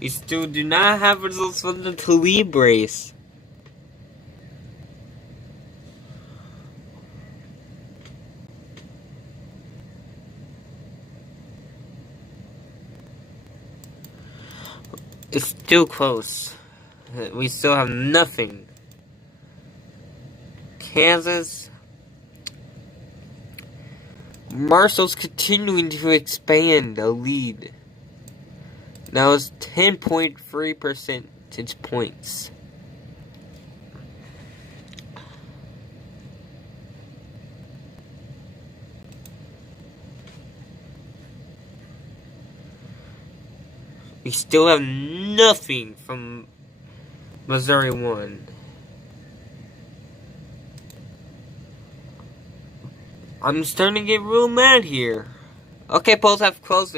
We still do not have results from the Tulip race. It's still close. We still have nothing. Kansas. Marshall's continuing to expand the lead. Now it's 10.3 percentage points. We still have nothing from Missouri 1. I'm starting to get real mad here. Okay, polls have closed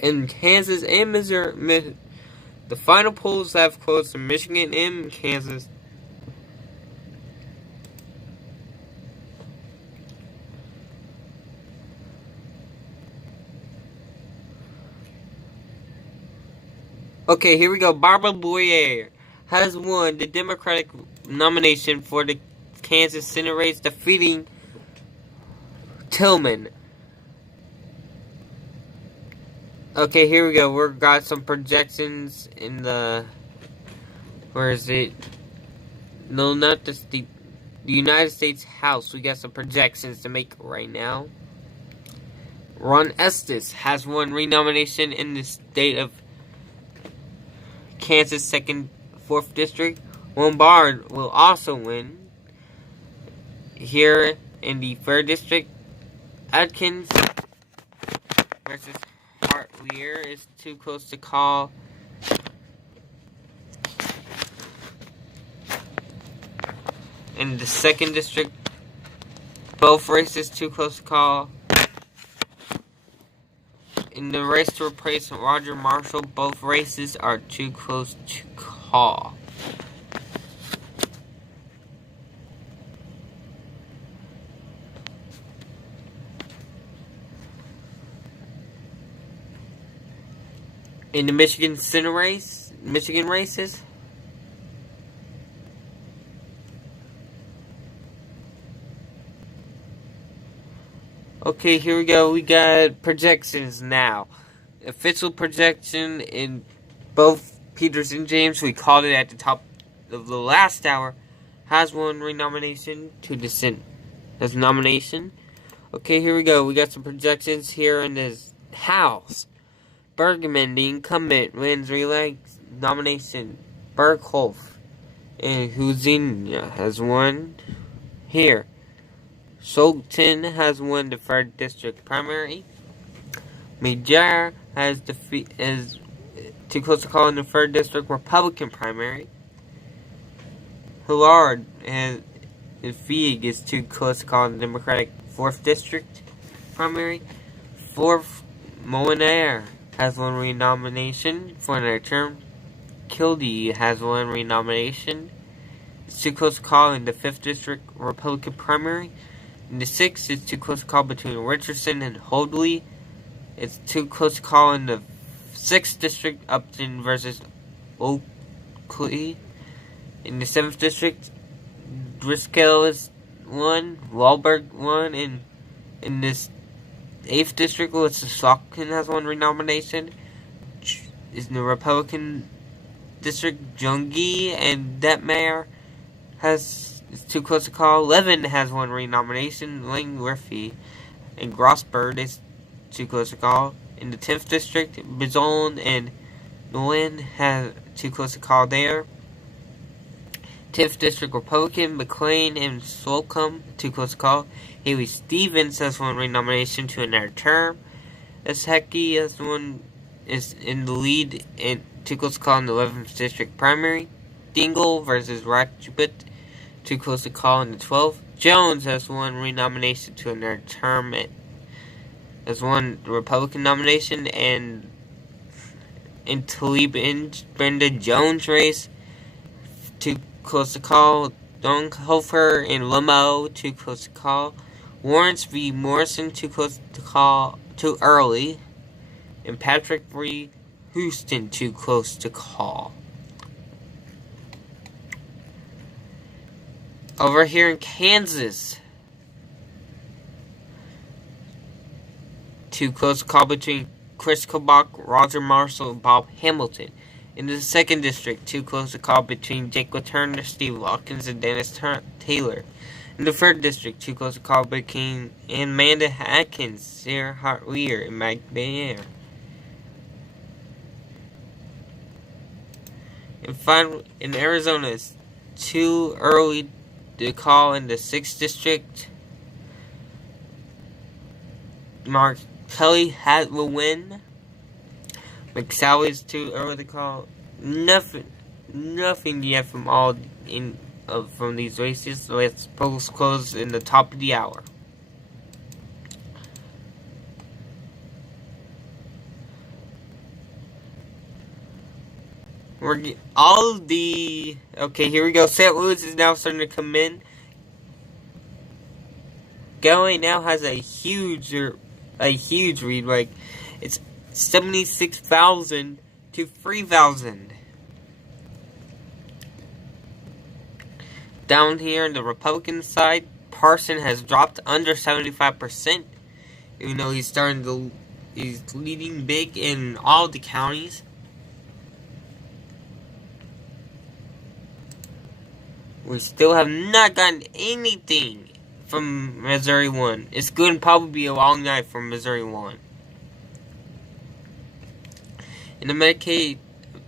in Kansas and Missouri. The final polls have closed in Michigan and Kansas. Okay, here we go. Barbara Boyer has won the Democratic nomination for the Kansas Senate race, defeating Tillman. Okay, here we go. We've got some projections in the... Where is it? No, not the United States House. We got some projections to make right now. Ron Estes has won renomination in the state of Kansas 4th District. Lombard will also win here in the 3rd District. Adkins versus Hartlear is too close to call. In the 2nd District, both races too close to call. In the race to replace Roger Marshall, both races are too close to call. in the Michigan races. Okay, here we go. We got projections now. Official projection in both Peters and James. We called it at the top of the last hour. Has one renomination to the Senate as nomination. Okay, here we go. We got some projections here in this House. Bergman, the incumbent, wins re-elect nomination. Berghoff and Huizinga has won here. Sultan has won the 3rd district primary. Major has is too close to call in the 3rd district Republican primary. Hillard and Feig is too close to call in the Democratic 4th district primary. 4th, Molinaire has one renomination for another term. Kildee has one renomination. It's too close to call in the 5th district Republican primary. In the 6th, it's too close to call between Richardson and Hoadley. It's too close to call in the 6th district, Upton versus Oakley. In the 7th district, Driscoll is one, Wahlberg won, and in this 8th district, Wissahickon has one renomination. Is in the Republican district, Jungi and Detmeyer is too close to call. Levin has one renomination. Langworthy and Grossberg is too close to call. In the 10th district, Bizon and Nguyen have too close to call there. 10th district Republican, McLean and Slocum too close to call. Haley Stevens has one renomination to another term. Eshecky has one is in the lead and too close to call in the 11th district primary. Dingle versus Rajput too close to call in the 12th. Jones has one renomination to another term as one Republican nomination, and in Talib and Brenda Jones race too close to call. Donghofer and Limo too close to call. Lawrence v. Morrison too close to call, too early. And Patrick v. Houston too close to call. Over here in Kansas, too close to call between Chris Kobach, Roger Marshall, and Bob Hamilton. In the 2nd district, too close to call between Jake Turner, Steve Watkins, and Dennis Taylor. In the 3rd district, too close to call between Amanda Atkins, Sarah Hartweir, and Mike Bayer. And finally, in Arizona, it's too early to call in the 6th district. Mark Kelly will win. McSally's too early to call. Nothing yet from from these races. So let's polls close in the top of the hour. Okay, here we go. St. Louis is now starting to come in. Galway now has a huge read. Like, it's 76,000 to 3,000. Down here on the Republican side, Parson has dropped under 75%. Even though he's leading big in all the counties. We still have not gotten anything from Missouri 1. It's going to probably be a long night from Missouri 1. In the Medicaid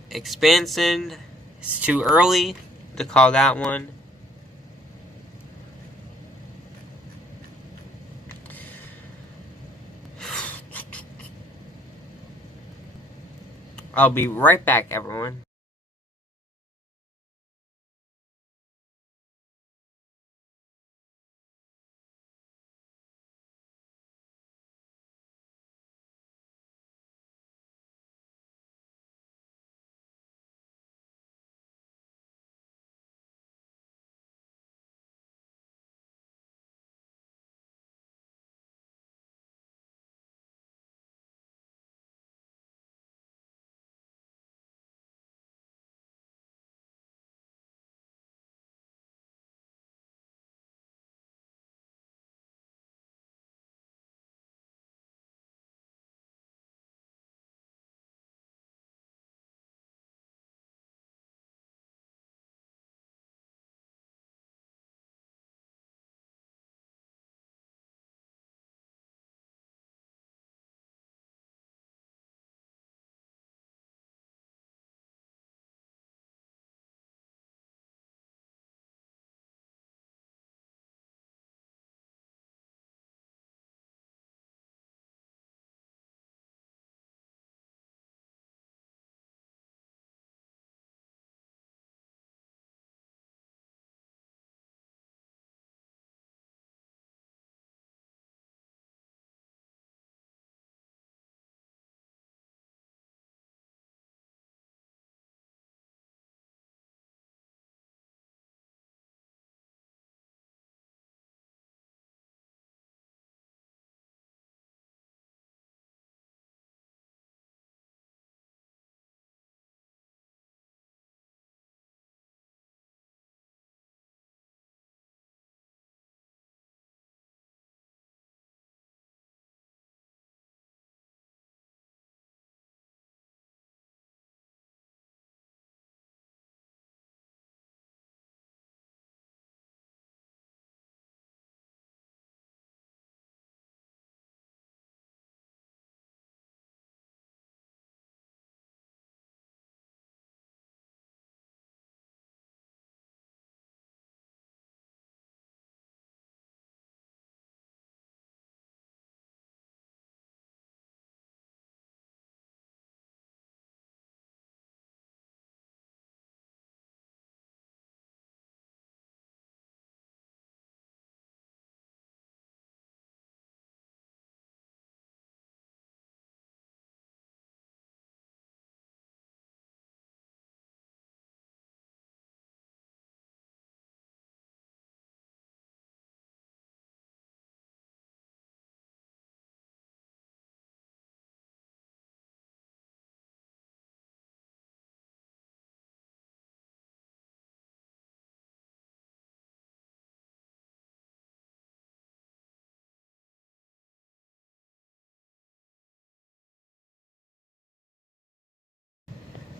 expansion, it's too early to call that one. I'll be right back, everyone.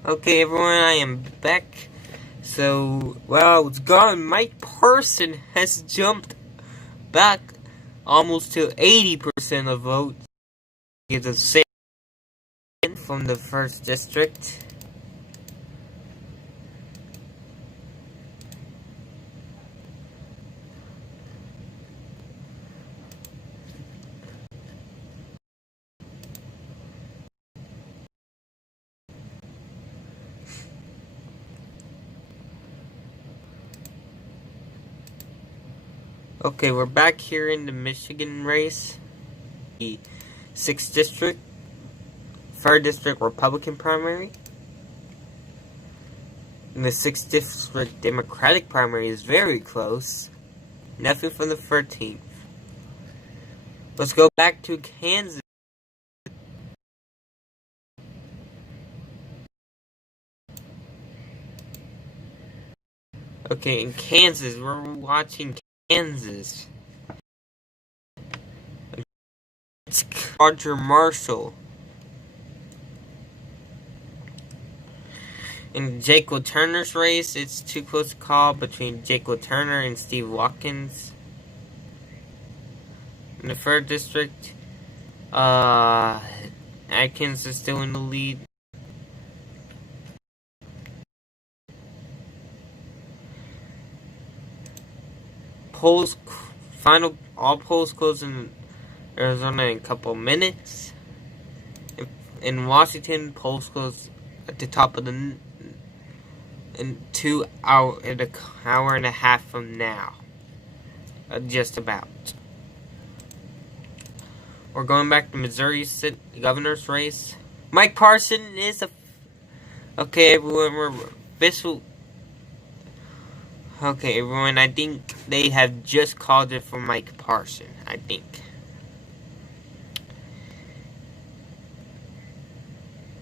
Okay, everyone, I am back. So, while I was gone, Mike Parson has jumped back almost to 80% of votes. He gets a second from the 1st district. Okay, we're back here in the Michigan race. The 6th district, 3rd district Republican primary. And the 6th district Democratic primary is very close. Nothing from the 13th. Let's go back to Kansas. Okay, in Kansas, we're watching Kansas. It's Roger Marshall. In Jake Turner's race, it's too close to call between Jake Turner and Steve Watkins. In the 3rd district, Atkins is still in the lead. All polls close in Arizona in a couple minutes. In Washington, polls close at the top of the in an hour and a half from now. Just about. We're going back to Missouri governor's race. Mike Parson is okay, everyone. We're official. Okay, everyone. I think they have just called it for Mike Parson. I think.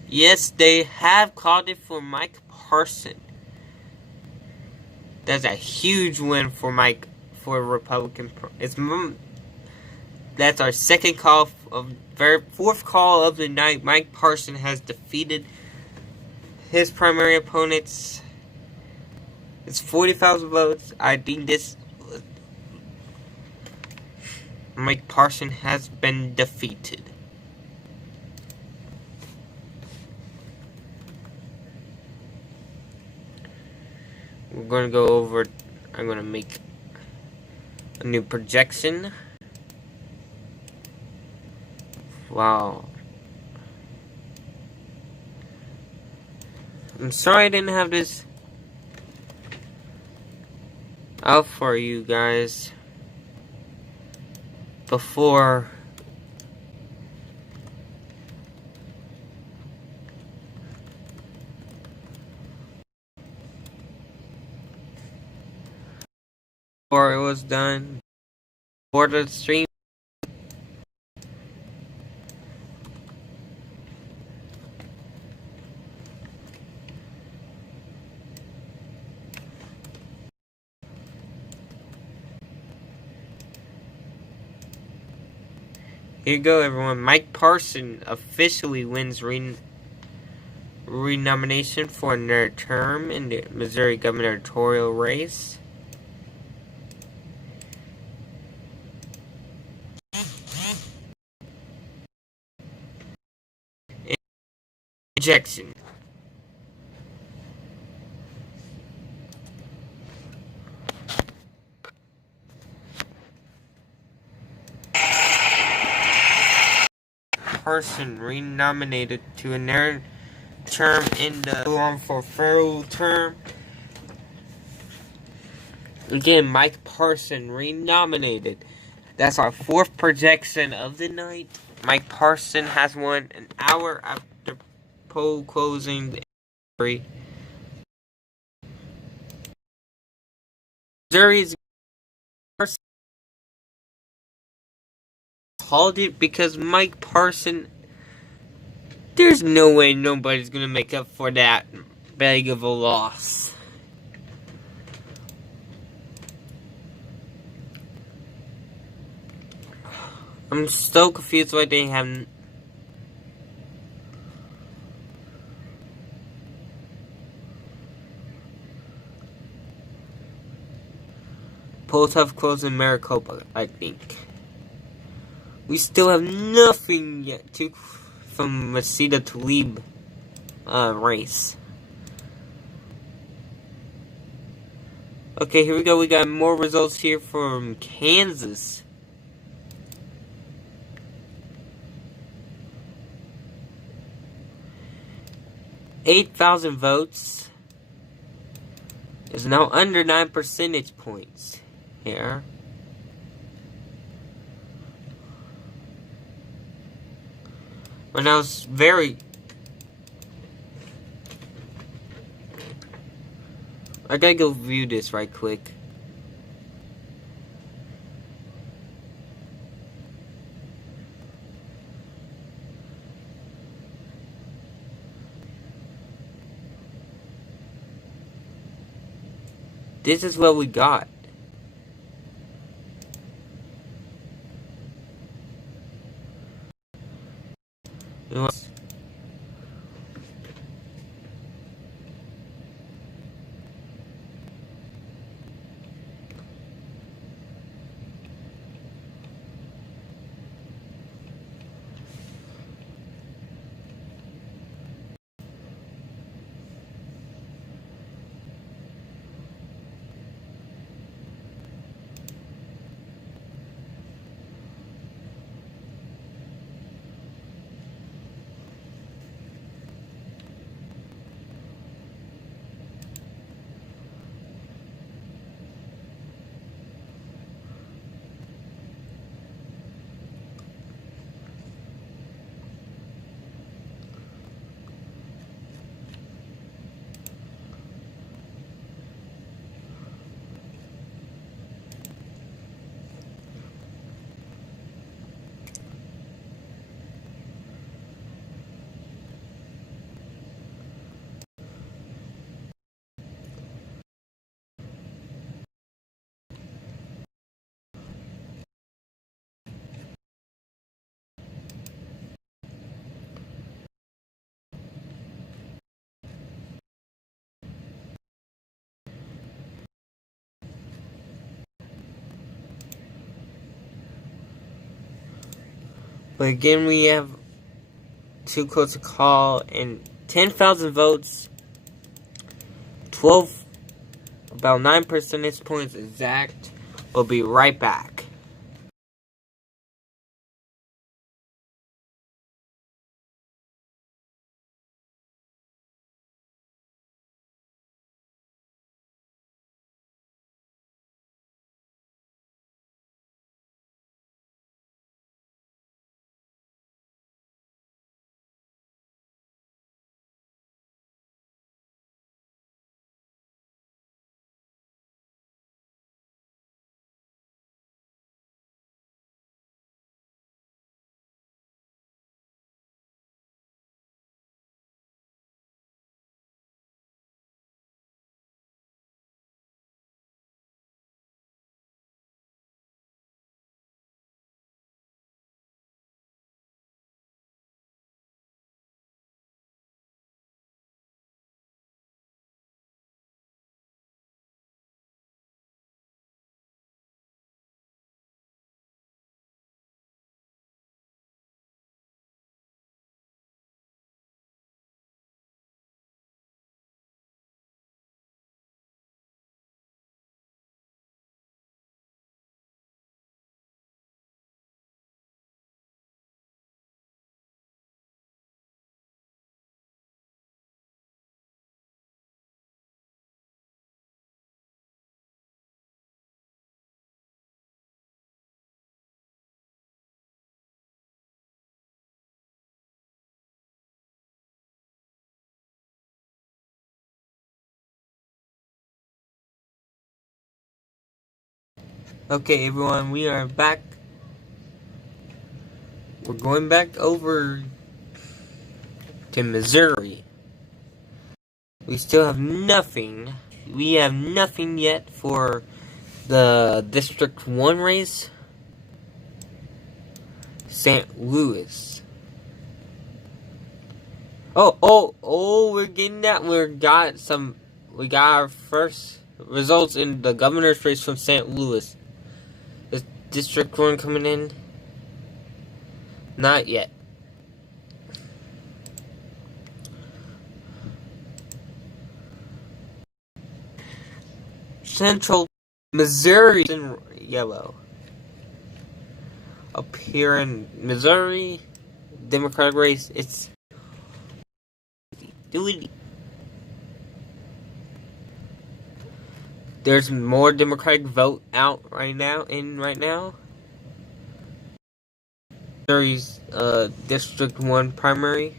Yes, they have called it for Mike Parson. That's a huge win for Republican. That's our second call fourth call of the night. Mike Parson has defeated his primary opponents. It's 40,000 votes. I think Mike Parson has been defeated. We're going to go over. I'm going to make a new projection. Wow. I'm sorry I didn't have this out for you guys before. Before it was done. Before the stream. Here you go, everyone. Mike Parson officially wins renomination for another term in the Missouri gubernatorial race. Projection. Parson renominated to another term in the on for federal term. Again, Mike Parson renominated. That's our 4th projection of the night. Mike Parson has won an hour after poll closing. Missouri's called it because Mike Parson. There's no way nobody's gonna make up for that big of a loss. I'm so confused why they haven't. polls have closed in Maricopa, I think. We still have nothing yet from Masita Tlaib race. Okay, here we go. We got more results here from Kansas. $8,000 votes is now under 9 percentage points here. When I was I gotta go view this right quick. This is what we got. But again, we have too close to call, and 10,000 votes, about 9 percentage points exact. We'll be right back. Okay, everyone, we are back. We're going back over to Missouri. We still have nothing. We have nothing yet for the District 1 race. St. Louis. Oh, we're getting that. We got our first results in the governor's race from St. Louis. Is District 1 coming in? Not yet. Central Missouri is in yellow. Up here in Missouri, Democratic race, it's there's more Democratic vote out right now. Missouri's District 1 primary.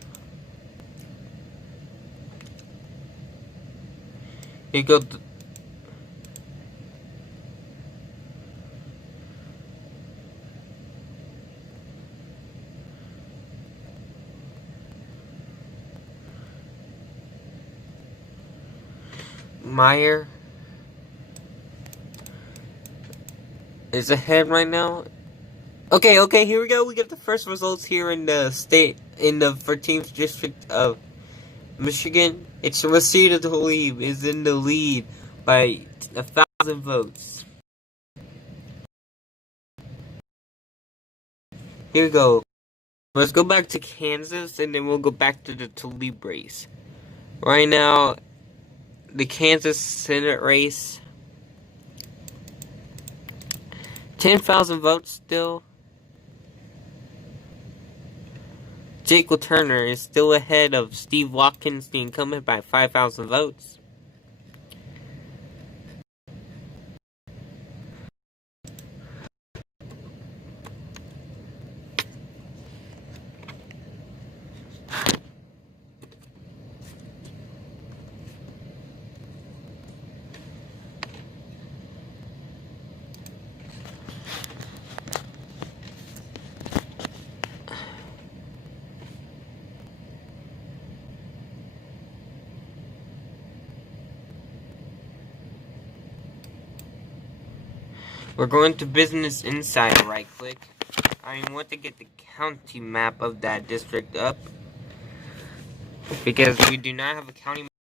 You go. Meyer is ahead right now. Okay, here we go. We get the first results here in the 14th district of Michigan. It's Rashida Tlaib is in the lead by 1,000 votes. Here we go. Let's go back to Kansas, and then we'll go back to the Tlaib race. Right now, the Kansas Senate race, 10,000 votes still. Jake Turner is still ahead of Steve Watkins, the incumbent, by 5,000 votes. We're going to Business Insider, right click. I want to get the county map of that district up, because we do not have a county map.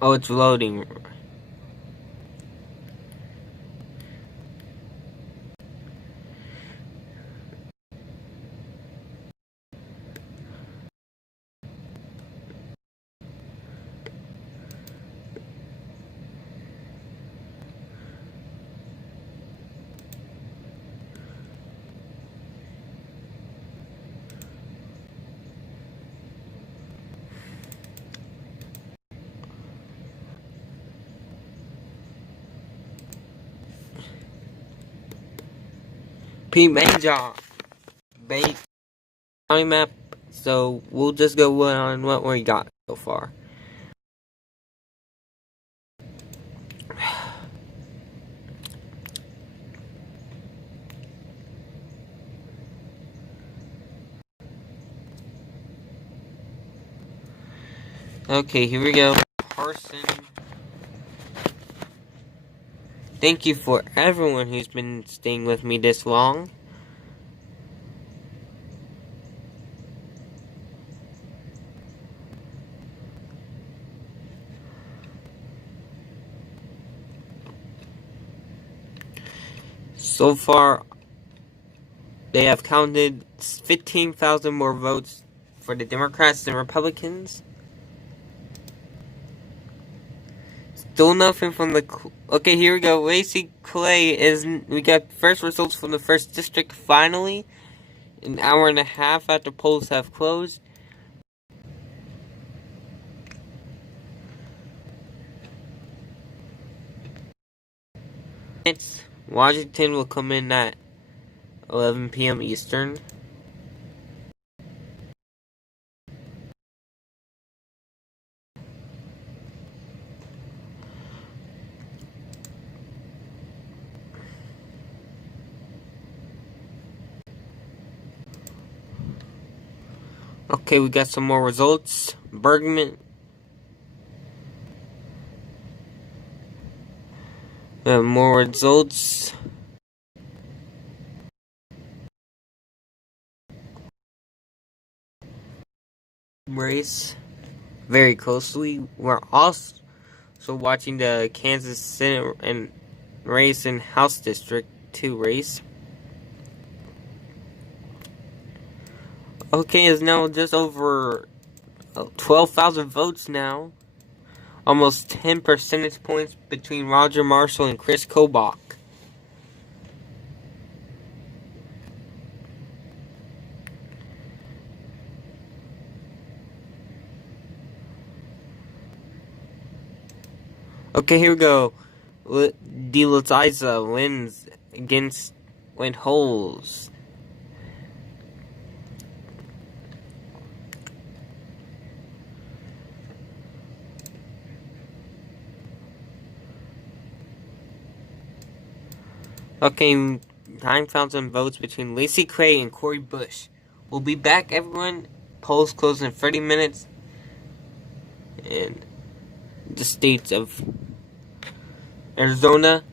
Oh, it's loading. Pete Major base county map, so we'll just go on what we got so far. Okay, here we go. Carson. Thank you for everyone who's been staying with me this long. So far, they have counted 15,000 more votes for the Democrats than Republicans. Still nothing from the... Okay, here we go. Lacey Clay is... We got first results from the first district finally. An hour and a half after polls have closed. Washington will come in at 11 p.m. Eastern. Okay, we got some more results. Bergman More results. Race very closely. We're also watching the Kansas Senate and race and House District 2 race. Okay, it's now just over 12,000 votes now. Almost 10 percentage points between Roger Marshall and Chris Kobach. Okay, here we go. DeLaTiza wins against Holes. Okay, 9,000 votes between Lacey Cray and Cori Bush. We'll be back, everyone. Polls close in 30 minutes. And the states of Arizona,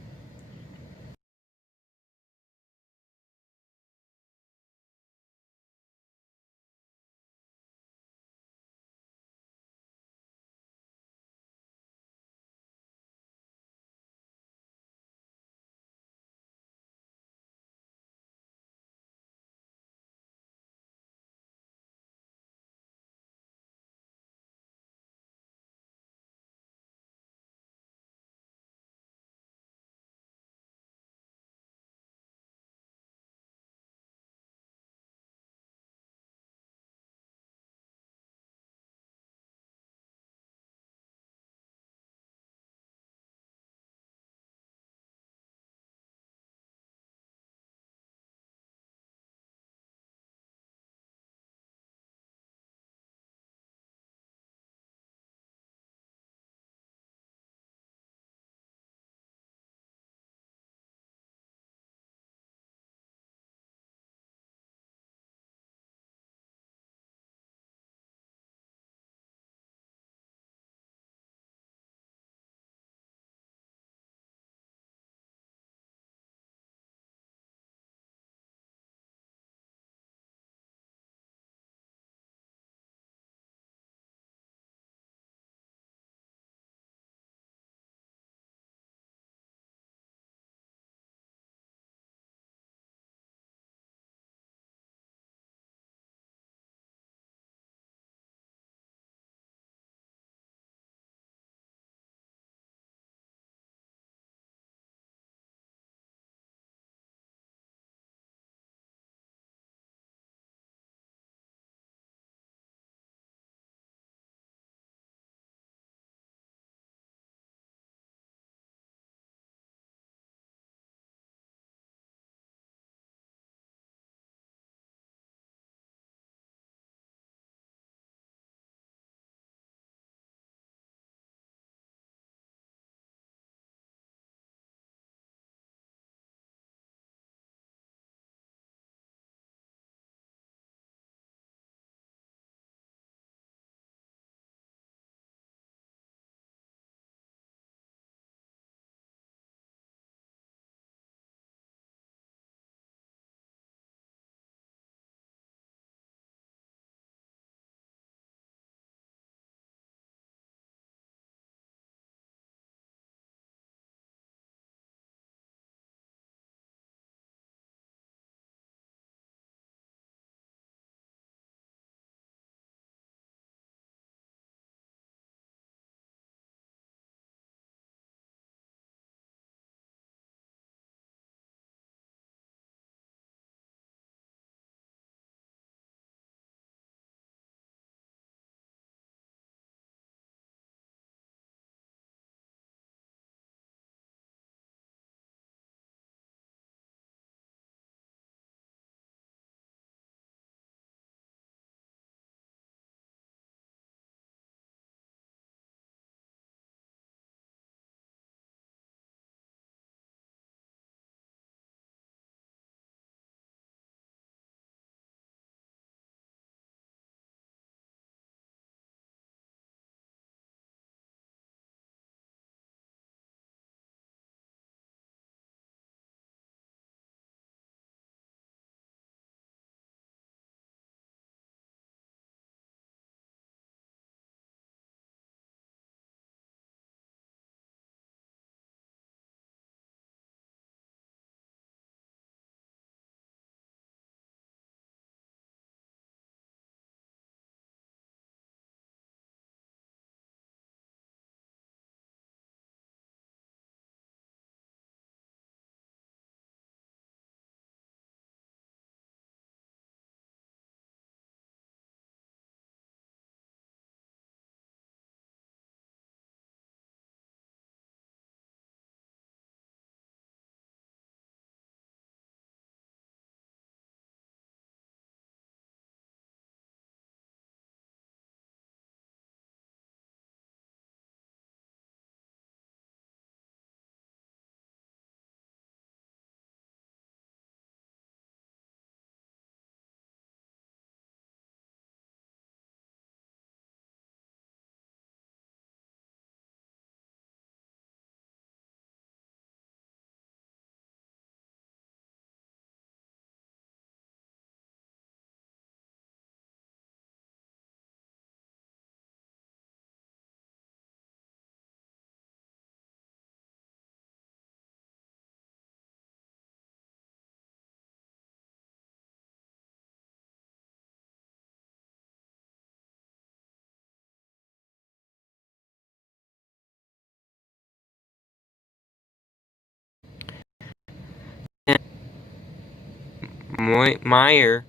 Meyer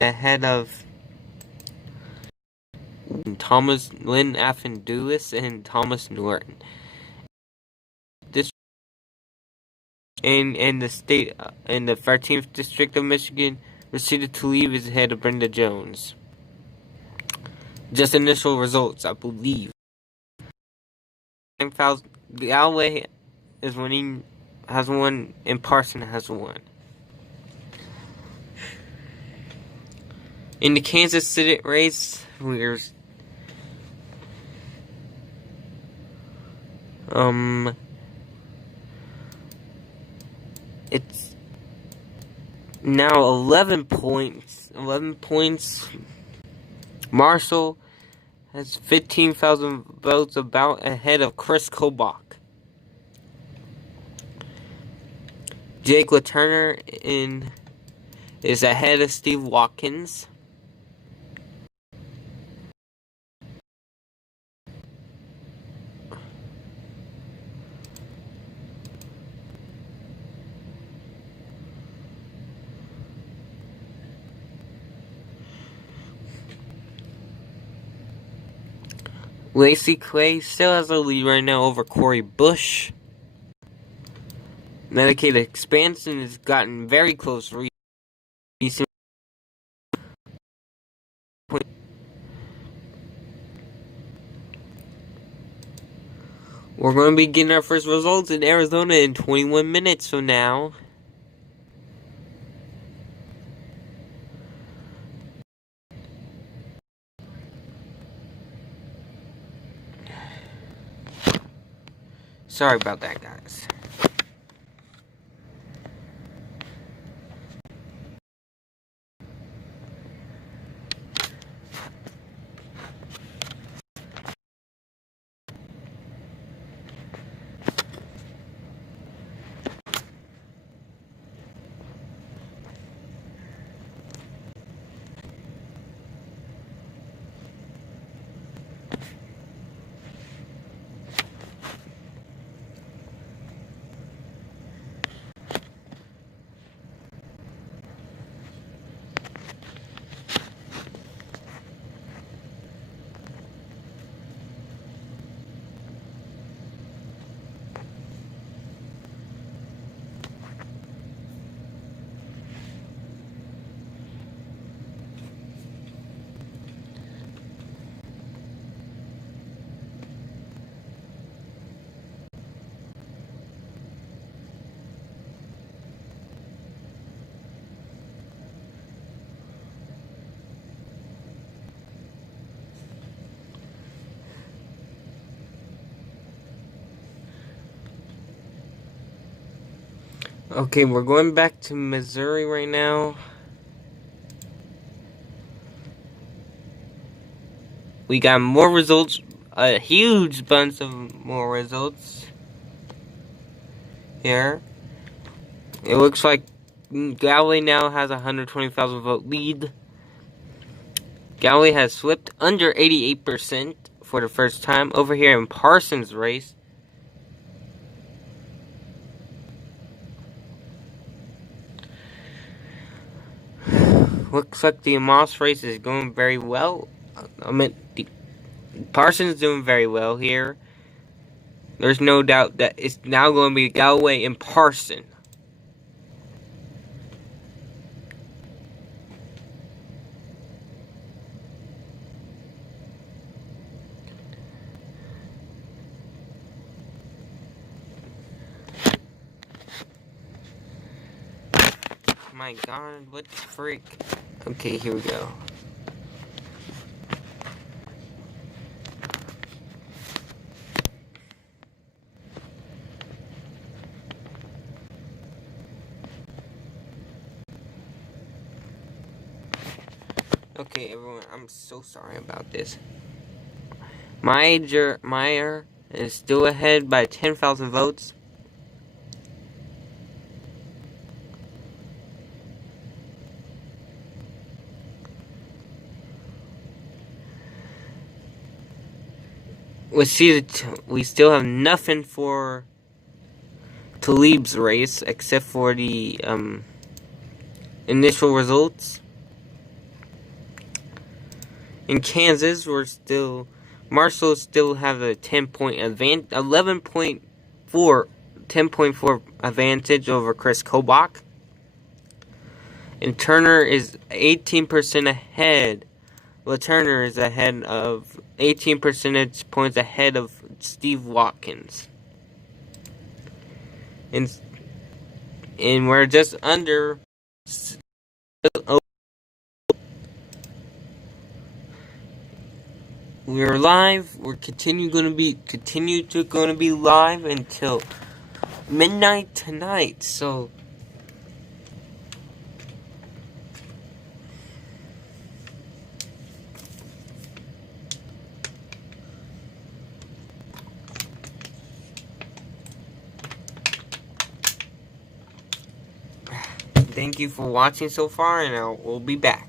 ahead of Thomas Lynn Affendulis and Thomas Norton. This in the state in the 13th district of Michigan, Rashida Tlaib is ahead of Brenda Jones. Just initial results, I believe. Galway is winning, has won, and Parson has won. In the Kansas City race, it's now 11 points. 11 points. Marshall has 15,000 votes, about ahead of Chris Kobach. Jake LaTurner is ahead of Steve Watkins. Lacey Clay still has a lead right now over Corey Bush. Medicaid expansion has gotten very close recently. We're going to be getting our first results in Arizona in 21 minutes from now. Sorry about that, guys. Okay, we're going back to Missouri right now. We got more results, a huge bunch of more results here. It looks like Galway now has a 120,000 vote lead. Galway has slipped under 88% for the first time. Over here in Parsons' race, looks like the Amos race is going very well. Parsons is doing very well here. There's no doubt that it's now going to be Galway and Parson. My God, what the freak? Okay, here we go. Okay, everyone, I'm so sorry about this. Meyer is still ahead by 10,000 votes. We still have nothing for Tlaib's race except for the initial results. In Kansas, Marshall still have a 10-point advantage, 10.4 advantage over Chris Kobach. And Turner is 18% ahead. Turner is ahead of 18 percentage points ahead of Steve Watkins. And we're just under. We're live. We're continue to be live until midnight tonight. So thank you for watching so far, and we'll be back.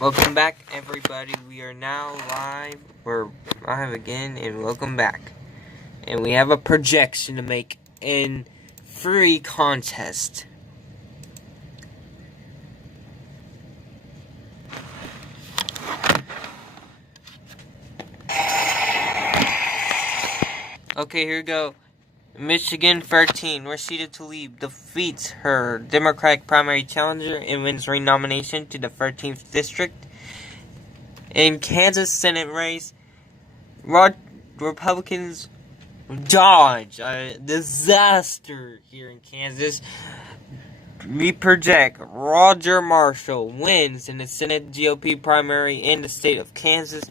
Welcome back, everybody. We are now live. We're live again, and welcome back. And we have a projection to make in free contest. Okay, here we go. Michigan 13, Rashida Tlaib defeats her Democratic primary challenger and wins renomination to the 13th district. In Kansas Senate race, Republicans dodge a disaster here in Kansas. We project Roger Marshall wins in the Senate GOP primary in the state of Kansas.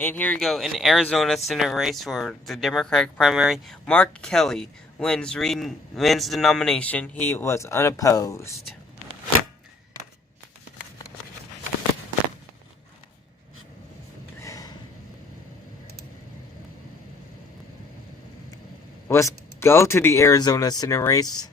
And here we go, in Arizona Senate race for the Democratic primary, Mark Kelly wins the nomination. He was unopposed. Let's go to the Arizona Senate race.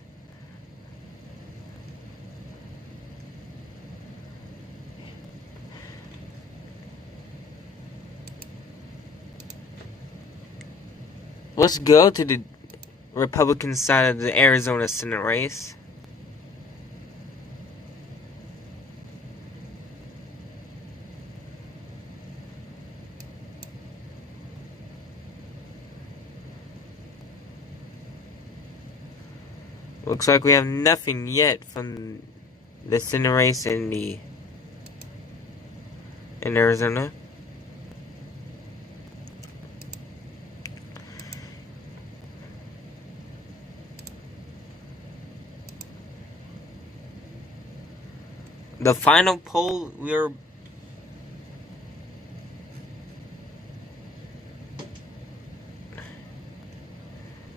Let's go to the Republican side of the Arizona Senate race. Looks like we have nothing yet from the Senate race in Arizona. The final poll,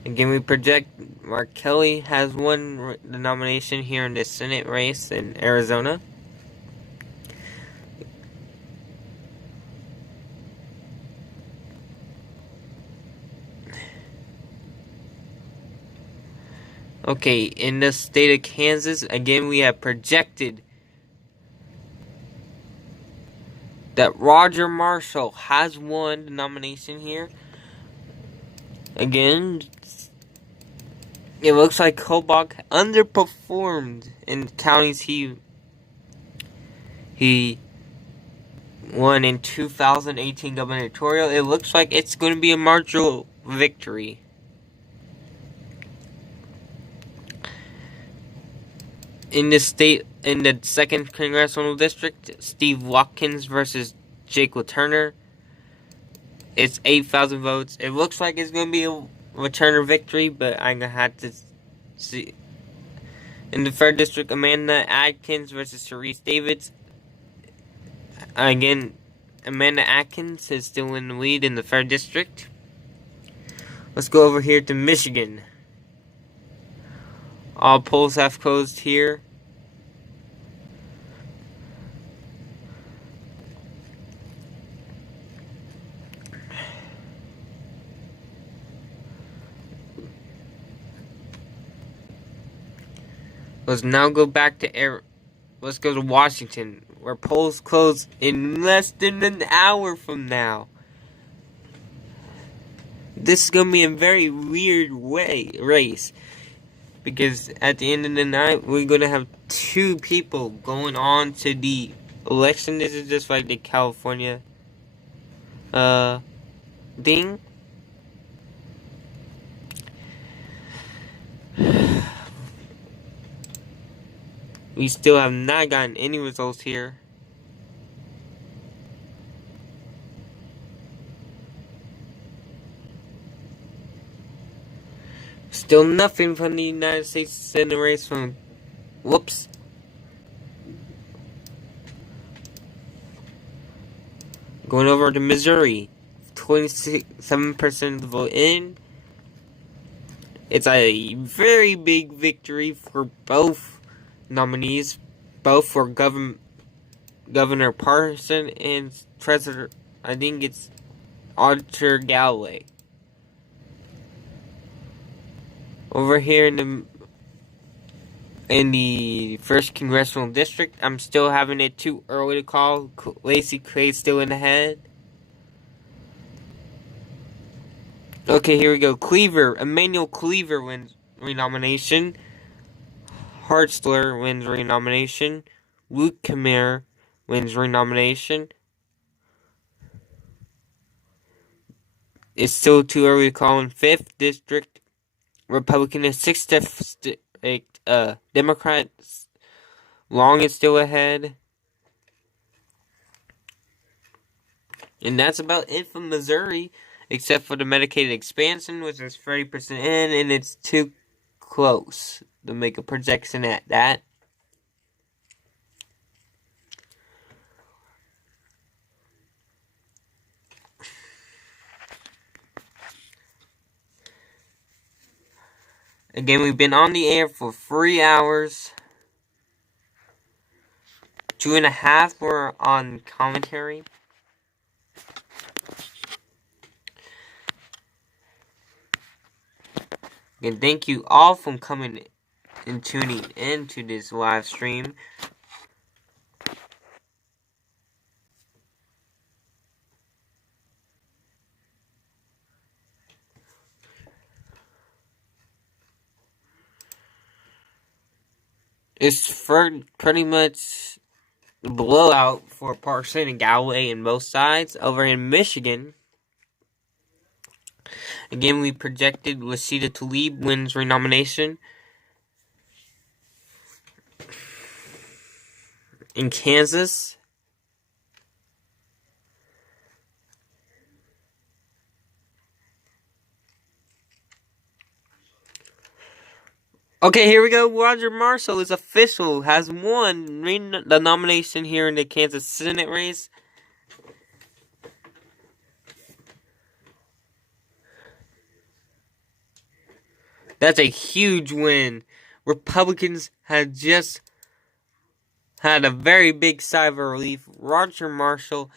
again, we project Mark Kelly has won the nomination here in the Senate race in Arizona. Okay, in the state of Kansas, again, we have projected that Roger Marshall has won the nomination here. Again, it looks like Kobach underperformed in counties he won in 2018 gubernatorial. It looks like it's going to be a marginal victory. In the state, in the 2nd congressional district, Steve Watkins versus Jake LaTurner. It's 8,000 votes. It looks like it's going to be a LaTurner victory, but I'm going to have to see. In the 3rd district, Amanda Atkins versus Sharice Davids. Again, Amanda Atkins is still in the lead in the 3rd district. Let's go over here to Michigan. All polls have closed here. Let's now go back to let's go to Washington, where polls close in less than an hour from now. This is gonna be a very weird race. Because at the end of the night, we're going to have 2 people going on to the election. This is just like the California thing. We still have not gotten any results here. Still nothing from the United States Senate race from... Whoops. Going over to Missouri. 27% of the vote in. It's a very big victory for both nominees. Both for Governor Parson and Treasurer... I think it's Auditor Galloway. Over here in in the 1st Congressional District. I'm still having it too early to call. Lacey Clay's still in the head. Okay, here we go. Emmanuel Cleaver wins renomination. Hartzler wins renomination. Luke Kamir wins renomination. It's still too early to call in 5th District. Republican in 6th District. Democrat Long is still ahead. And that's about it for Missouri, except for the Medicaid expansion, which is 30% in, and it's too close to make a projection at that. Again, we've been on the air for 3 hours. 2.5 were on commentary. Again, thank you all for coming and tuning into this live stream. It's pretty much the blowout for Parson and Galloway in both sides. Over in Michigan, again, we projected Rashida Tlaib wins renomination. In Kansas, okay, here we go. Roger Marshall is official, has won the nomination here in the Kansas Senate race. That's a huge win. Republicans had just had a very big sigh of relief. Roger Marshall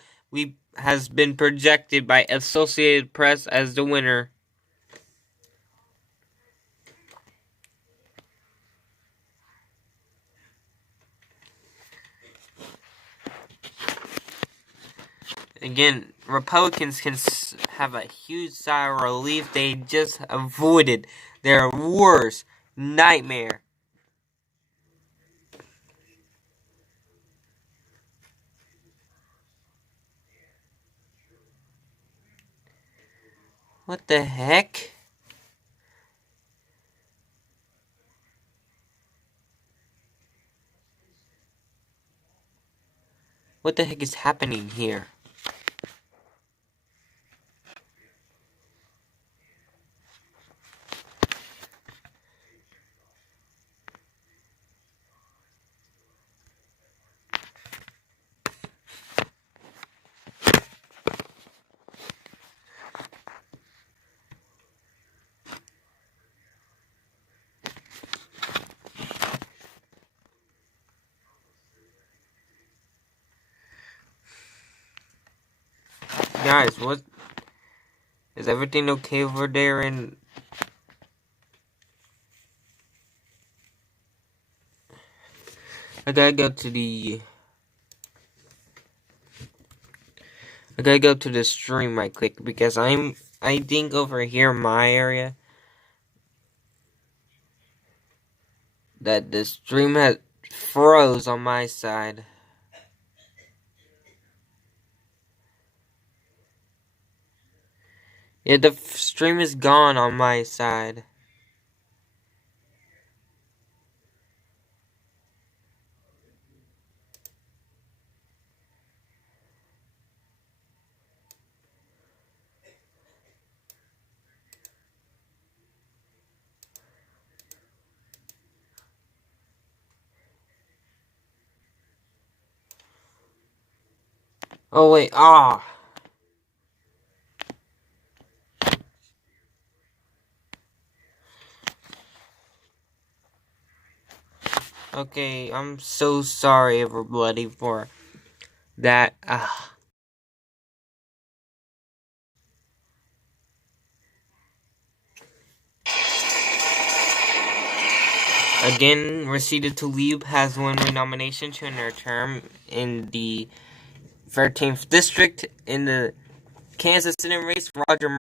has been projected by Associated Press as the winner. Again, Republicans can have a huge sigh of relief. They just avoided their worst nightmare. What the heck? What the heck is happening here? Guys, what? Is everything okay over there in... I gotta go to the stream right quick because I think over here in my area that the stream has froze on my side. Yeah, the stream is gone on my side. Oh wait, Okay, I'm so sorry everybody for that. Again, Rashida Tlaib has one more nomination to end her term in the 13th District. In the Kansas Senate race, Roger.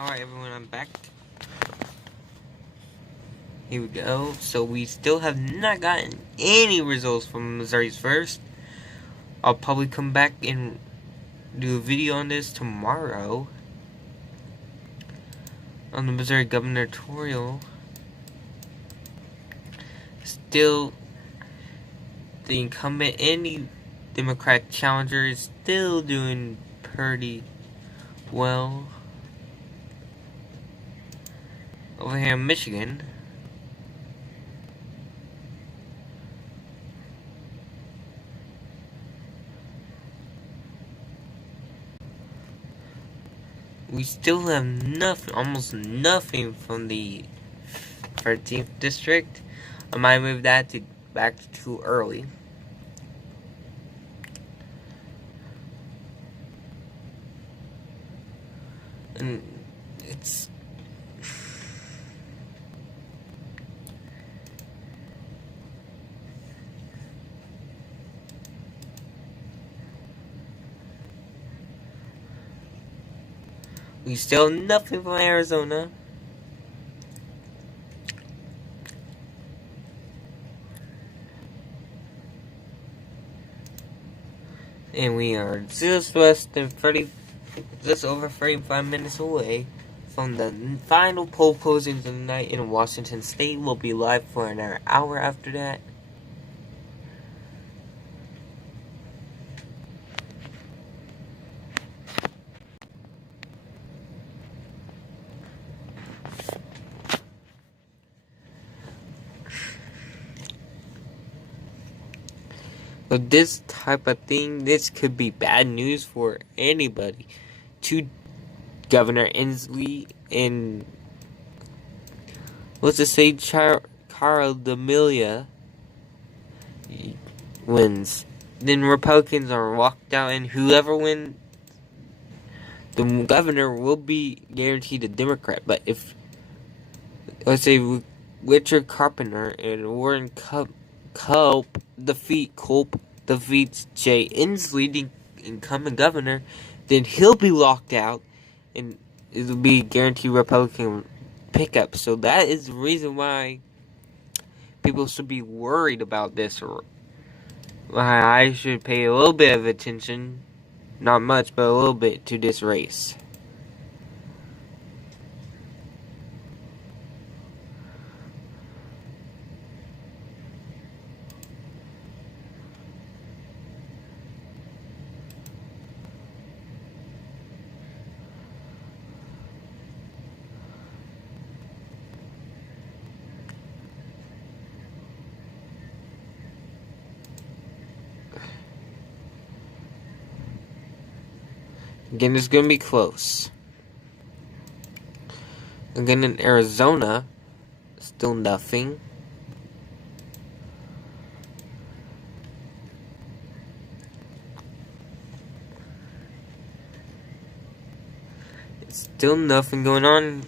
Alright, everyone, I'm back. Here we go. So we still have not gotten any results from Missouri's first. I'll probably come back and do a video on this tomorrow. On the Missouri gubernatorial. Still, the incumbent and the Democratic challenger is still doing pretty well. Over here in Michigan. We still have nothing, almost nothing from the 13th district. I might move that to back too early. And it's we still nothing from Arizona. And we are just over 35 minutes away from the final poll closing tonight in Washington State. We'll be live for another hour after that. But this type of thing, this could be bad news for anybody. To Governor Inslee and let's just say Cara D'Amelio wins. Then Republicans are walked out, and whoever wins, the governor will be guaranteed a Democrat. But if, let's say, Richard Carpenter and Warren Culp defeats Jay Inslee, the incumbent governor, then he'll be locked out, and it'll be guaranteed Republican pickup. So that is the reason why people should be worried about this, or why I should pay a little bit of attention, not much, but a little bit, to this race. Again, it's going to be close. Again, in Arizona, still nothing. It's still nothing going on.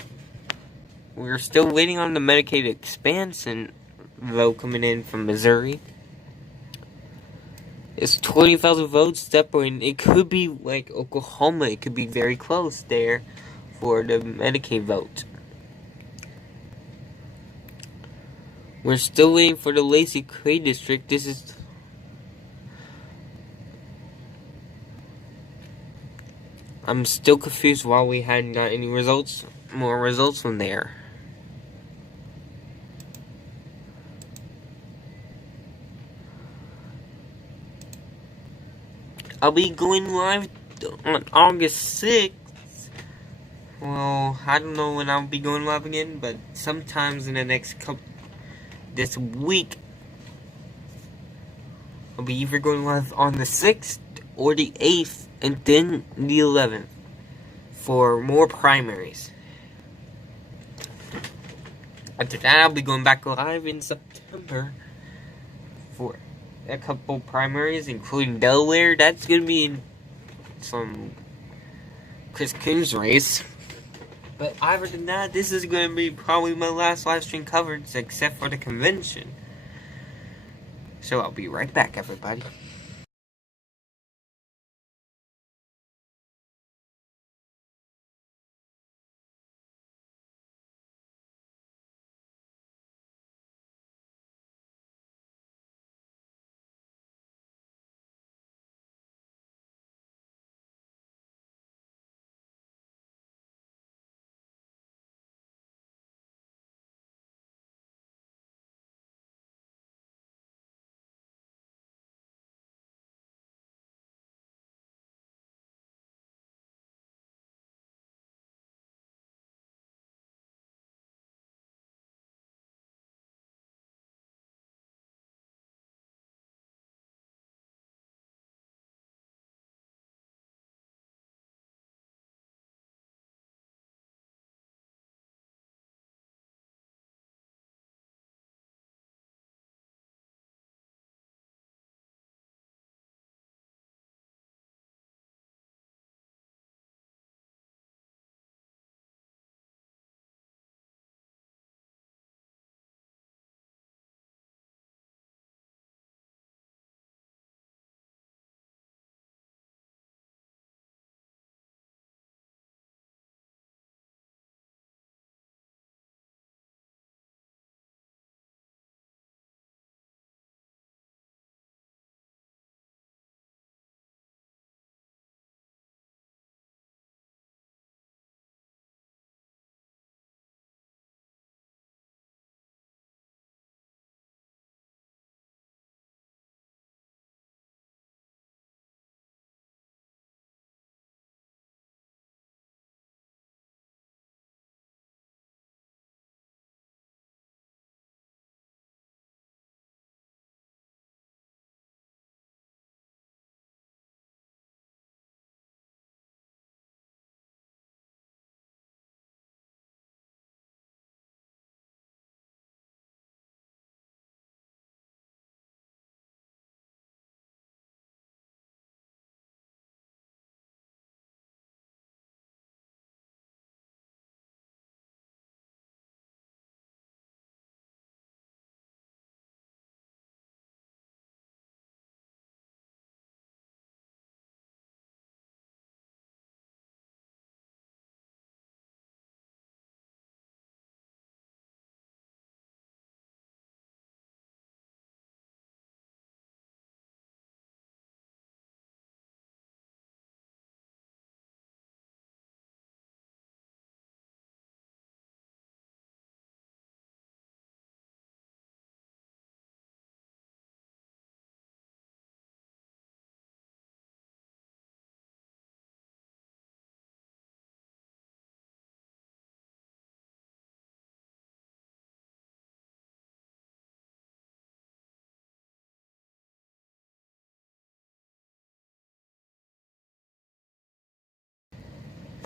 We're still waiting on the Medicaid expansion vote coming in from Missouri. It's 20,000 votes separating. It could be like Oklahoma. It could be very close there for the Medicaid vote. We're still waiting for the Lacey Cray district. I'm still confused why we hadn't got any more results from there. I'll be going live on August 6th. Well, I don't know when I'll be going live again, but sometimes in the next this week, I'll be either going live on the 6th or the 8th, and then the 11th for more primaries. After that, I'll be going back live in September for a couple primaries, including Delaware. That's going to be some Chris Coons race. But other than that, this is going to be probably my last live stream coverage, except for the convention. So I'll be right back, everybody.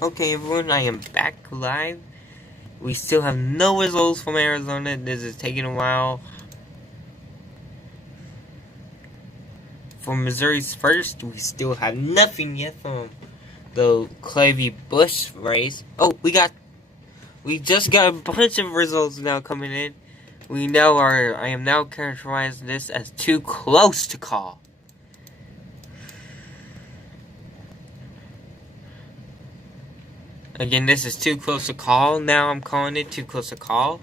Okay, everyone, I am back live. We still have no results from Arizona. This is taking a while. For Missouri's first, we still have nothing yet from the Clavey-Bush race. Oh, we just got a bunch of results now coming in. I am now characterizing this as too close to call. Again, this is too close to call. Now I'm calling it too close to call.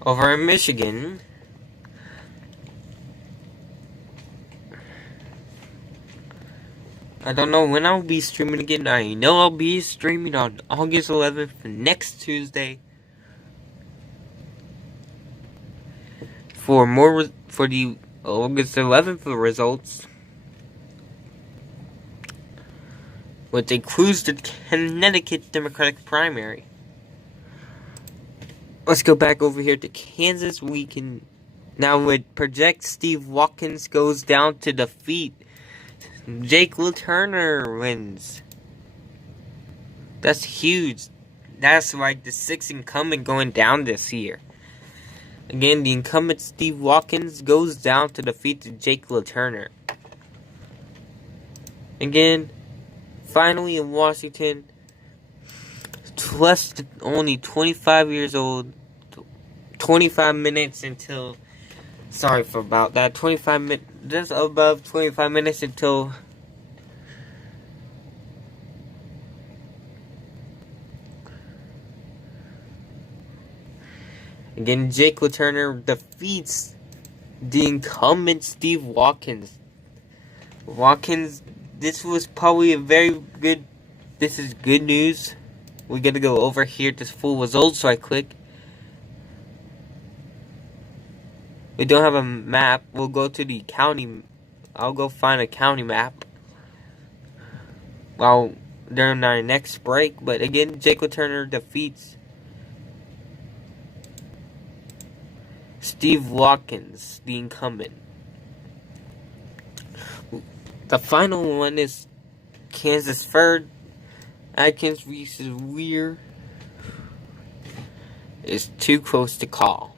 Over in Michigan, I don't know when I'll be streaming again. I know I'll be streaming on August 11th, next Tuesday, for the August 11th results, which includes the Connecticut Democratic primary. Let's go back over here to Kansas. We can now with project Steve Watkins goes down to defeat Jake LaTurner wins. That's huge. That's like the sixth incumbent going down this year. Again, the incumbent Steve Watkins goes down to defeat Jake LaTurner. Again, finally in Washington, only 25 years old, 25 minutes until, sorry for about that, 25 minutes, just above 25 minutes until again, Jake LaTurner defeats the incumbent Steve Watkins. This was probably a very good, this is good news. We gotta go over here to full results, so I click. We don't have a map. We'll go to the county. I'll go find a county map while during our next break. But again, Jake LaTurner defeats Steve Watkins, the incumbent. The final one is Kansas third. Atkins versus Weir is too close to call.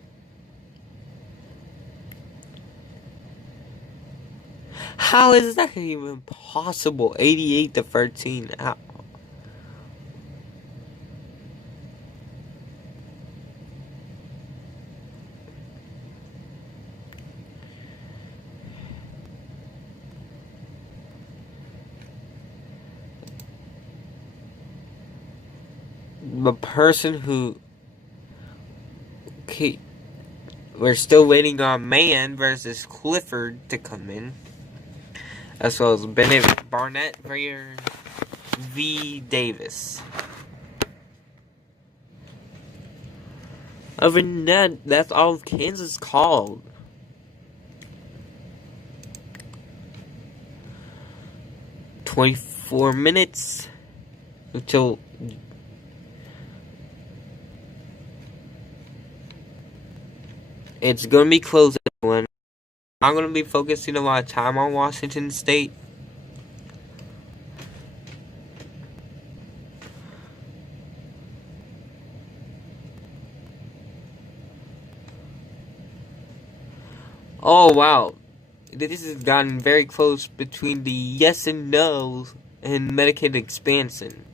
How is that even possible? 88-13. How? The person who... Okay, we're still waiting on Mann versus Clifford to come in, as well as Bennett Barnett v. Davis. Other than that, that's all Kansas called. "24 minutes until it's gonna be close, everyone. I'm gonna be focusing a lot of time on Washington State. Oh wow, this has gotten very close between the yes and no and Medicaid expansion.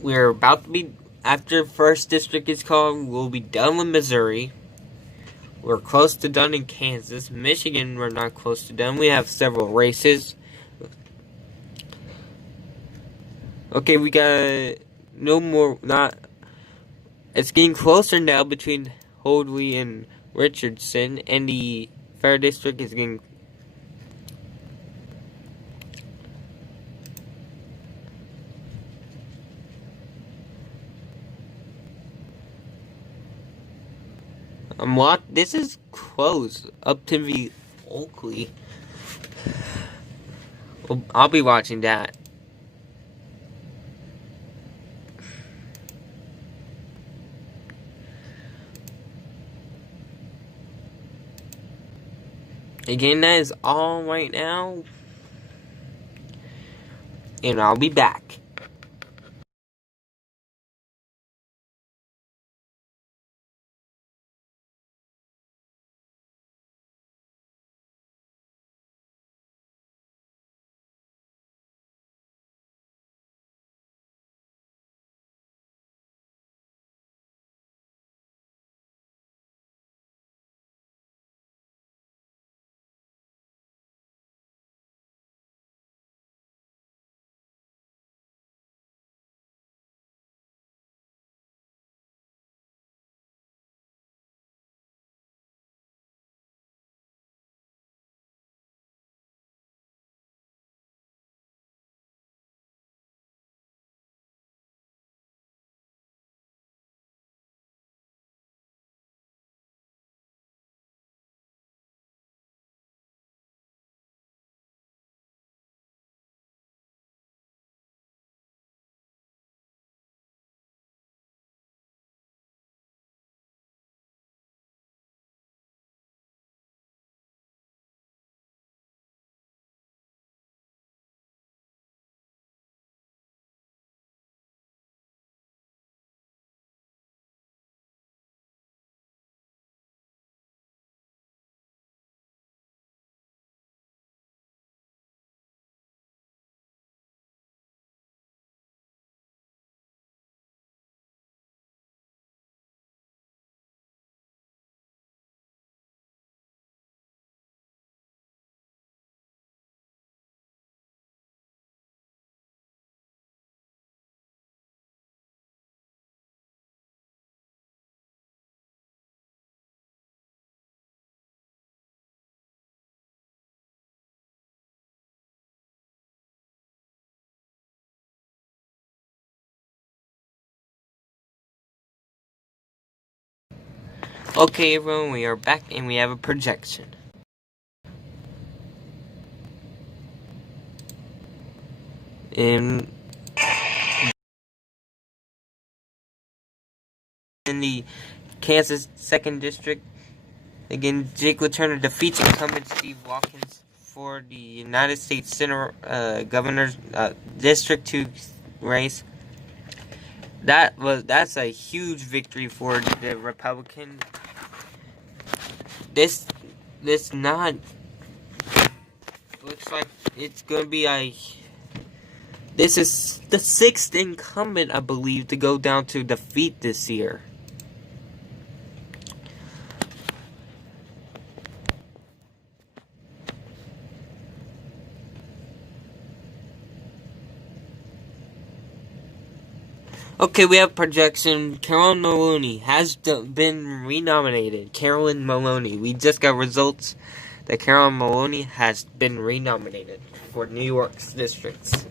We're about to be, after first district is called, we'll be done with Missouri. We're close to done in Kansas. Michigan, we're not close to done. We have several races. Okay, we got no more, it's getting closer now between Hoadley and Richardson, and the third district is getting... This is close up to the Oakley. Well, I'll be watching that. Again, that is all right now. And I'll be back. Okay, everyone, we are back and we have a projection. In the Kansas 2nd District, again, Jake LaTurner defeats incumbent Steve Watkins for the United States Governor's District 2 race. That's a huge victory for the Republican. This not looks like it's gonna be this is the 6th incumbent, I believe, to go down to defeat this year. Okay, we have projection. Carolyn Maloney has been renominated. Carolyn Maloney. We just got results that Carolyn Maloney has been renominated for New York's districts.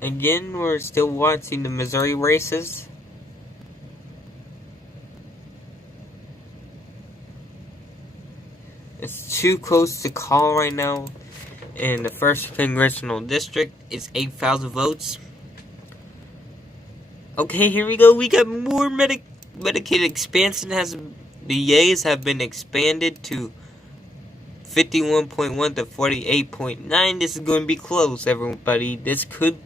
Again, we're still watching the Missouri races. It's too close to call right now. In the 1st Congressional District, it's 8,000 votes. Okay, here we go. We got more Medicaid expansion. The yeas have been expanded to 51.1 to 48.9. This is going to be close, everybody. This could.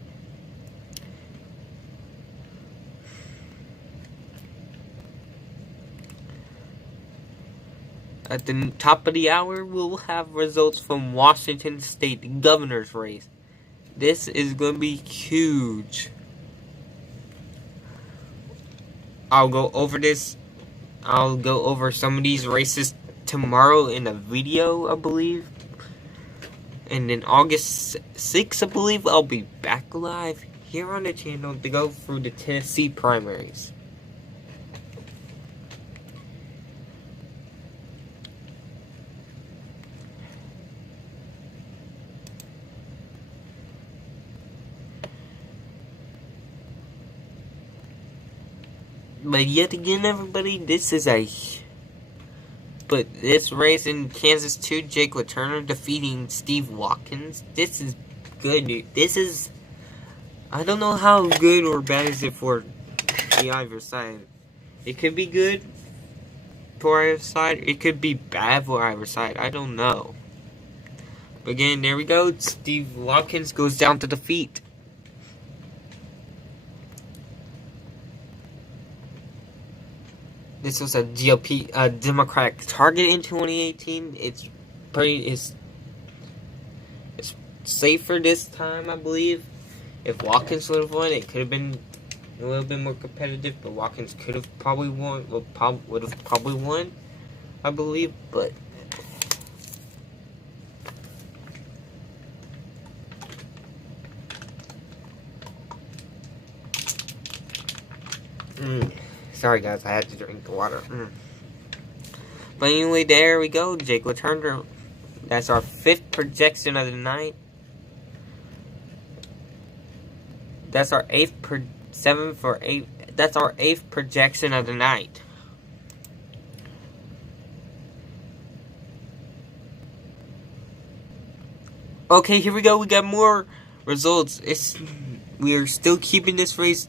At the top of the hour, we'll have results from Washington State governor's race. This is going to be huge. I'll go over some of these races tomorrow in a video, I believe. And then August 6th, I believe, I'll be back live here on the channel to go through the Tennessee primaries. But yet again, everybody, this race in Kansas too, Jake Latourneau defeating Steve Watkins. This is good news. I don't know how good or bad is it for the either side. It could be good for either side. It could be bad for either side. I don't know. But again, there we go. Steve Watkins goes down to defeat. This was a Democratic target in 2018. It's safer this time, I believe. If Watkins would have won, it could have been a little bit more competitive. But Watkins could have probably won. Would have probably won, I believe. But sorry guys, I had to drink the water. But anyway, there we go. Jake Latourneau. That's our 5th projection of the night. That's our 8th That's our 8th projection of the night. Okay, here we go. We got more results. We are still keeping this race.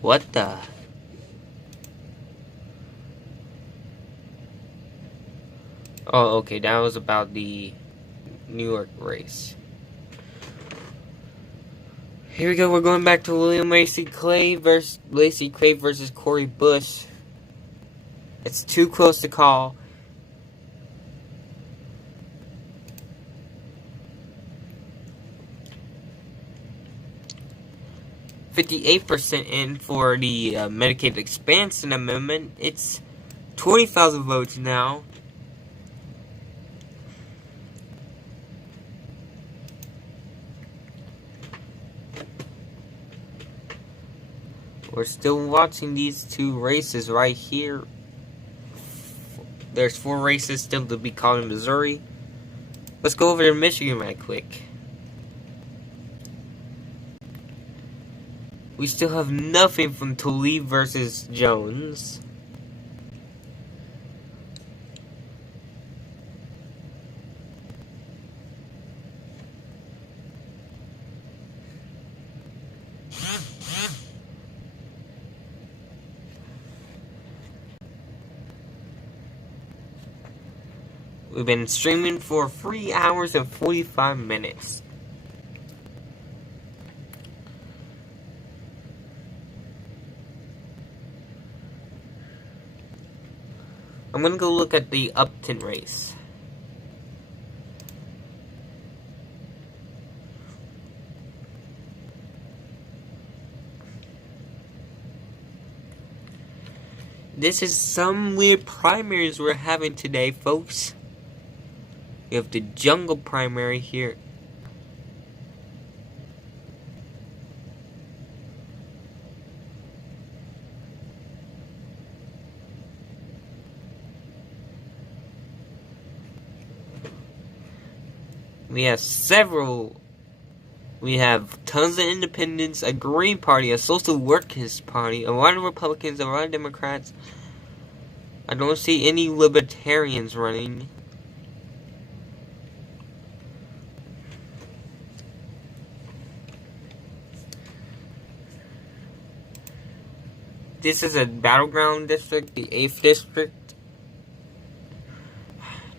What the? Oh, okay, that was about the New York race. Here we go, we're going back to William Lacey Clay versus Corey Bush. It's too close to call. %58 in for the Medicaid expansion amendment. It's 20,000 votes now. We're still watching these two races right here. There's 4 races still to be called in Missouri. Let's go over to Michigan right quick. We still have nothing from Tlaib versus Jones. We've been streaming for 3 hours and 45 minutes. I'm gonna go look at the Upton race. This is some weird primaries we're having today, folks. We have the jungle primary here. We have several. We have tons of independents, a Green Party, a Social Workers Party, a lot of Republicans, a lot of Democrats. I don't see any Libertarians running. This is a battleground district, the 8th district.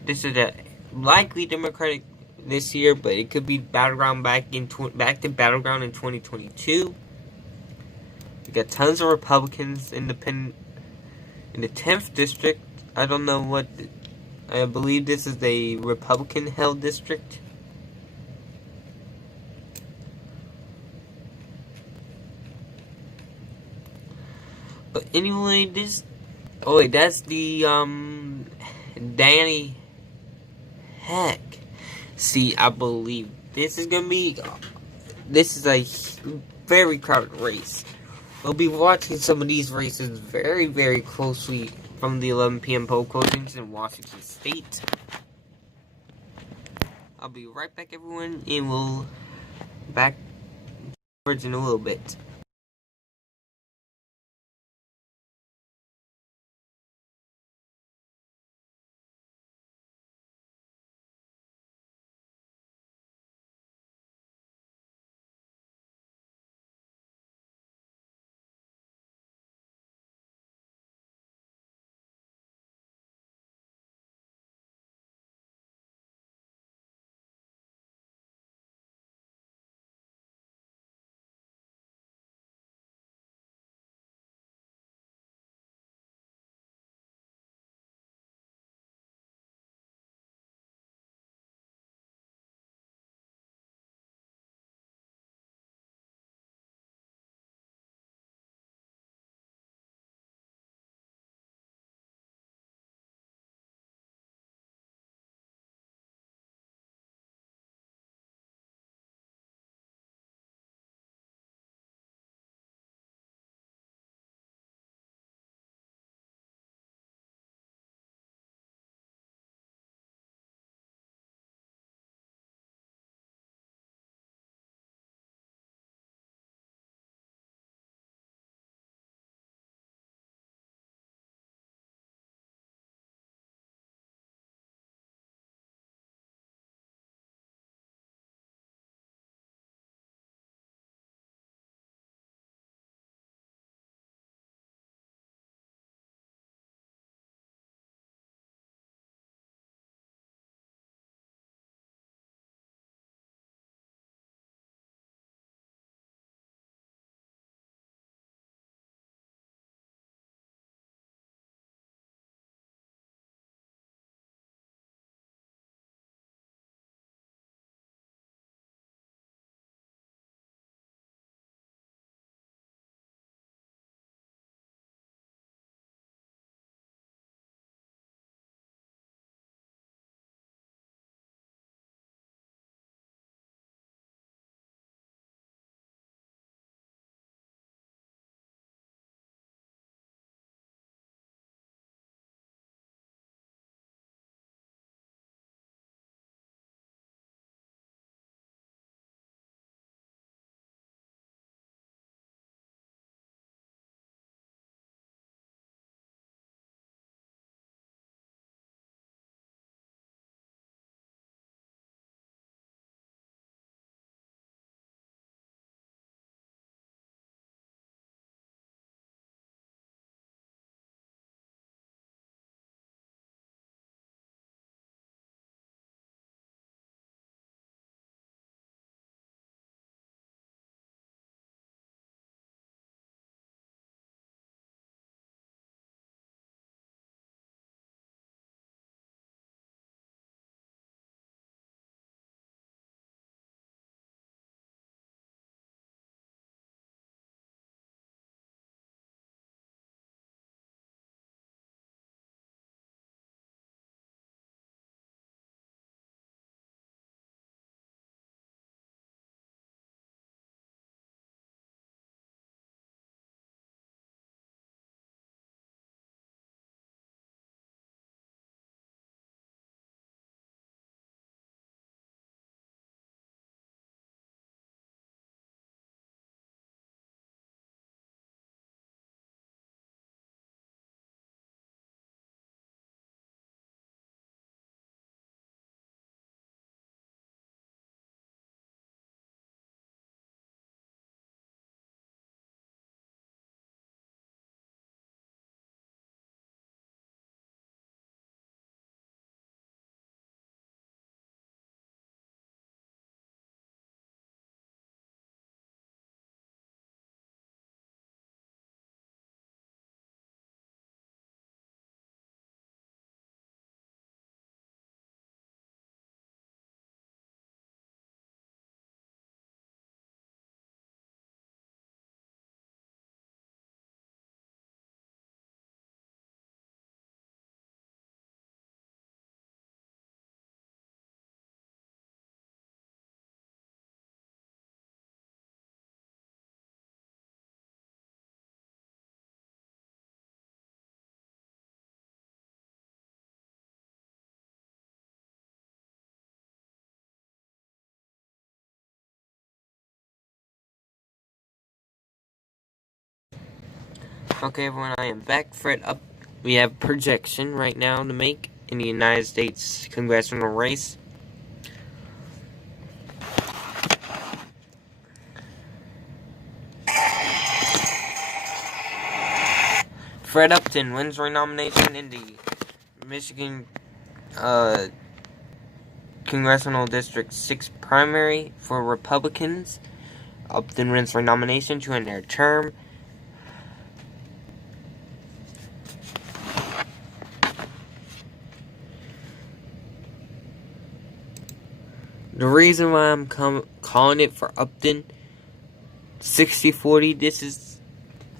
This is a likely Democratic this year, but it could be battleground back to battleground in 2022. We got tons of Republicans independent in the 10th district. I don't know what. I believe this is a Republican-held district. But anyway, this. Oh wait, that's the Danny Heck. See, I believe this is gonna be. This is a very crowded race. We'll be watching some of these races very, very closely from the 11 p.m. poll closings in Washington State. I'll be right back, everyone, and we'll back towards in a little bit. Okay, everyone, I am back for it up. We have projection right now to make in the United States congressional race. Fred Upton wins renomination in the Michigan Congressional District 6 primary for Republicans. Upton wins renomination to end their term. The reason why I'm calling it for Upton 60-40, this is,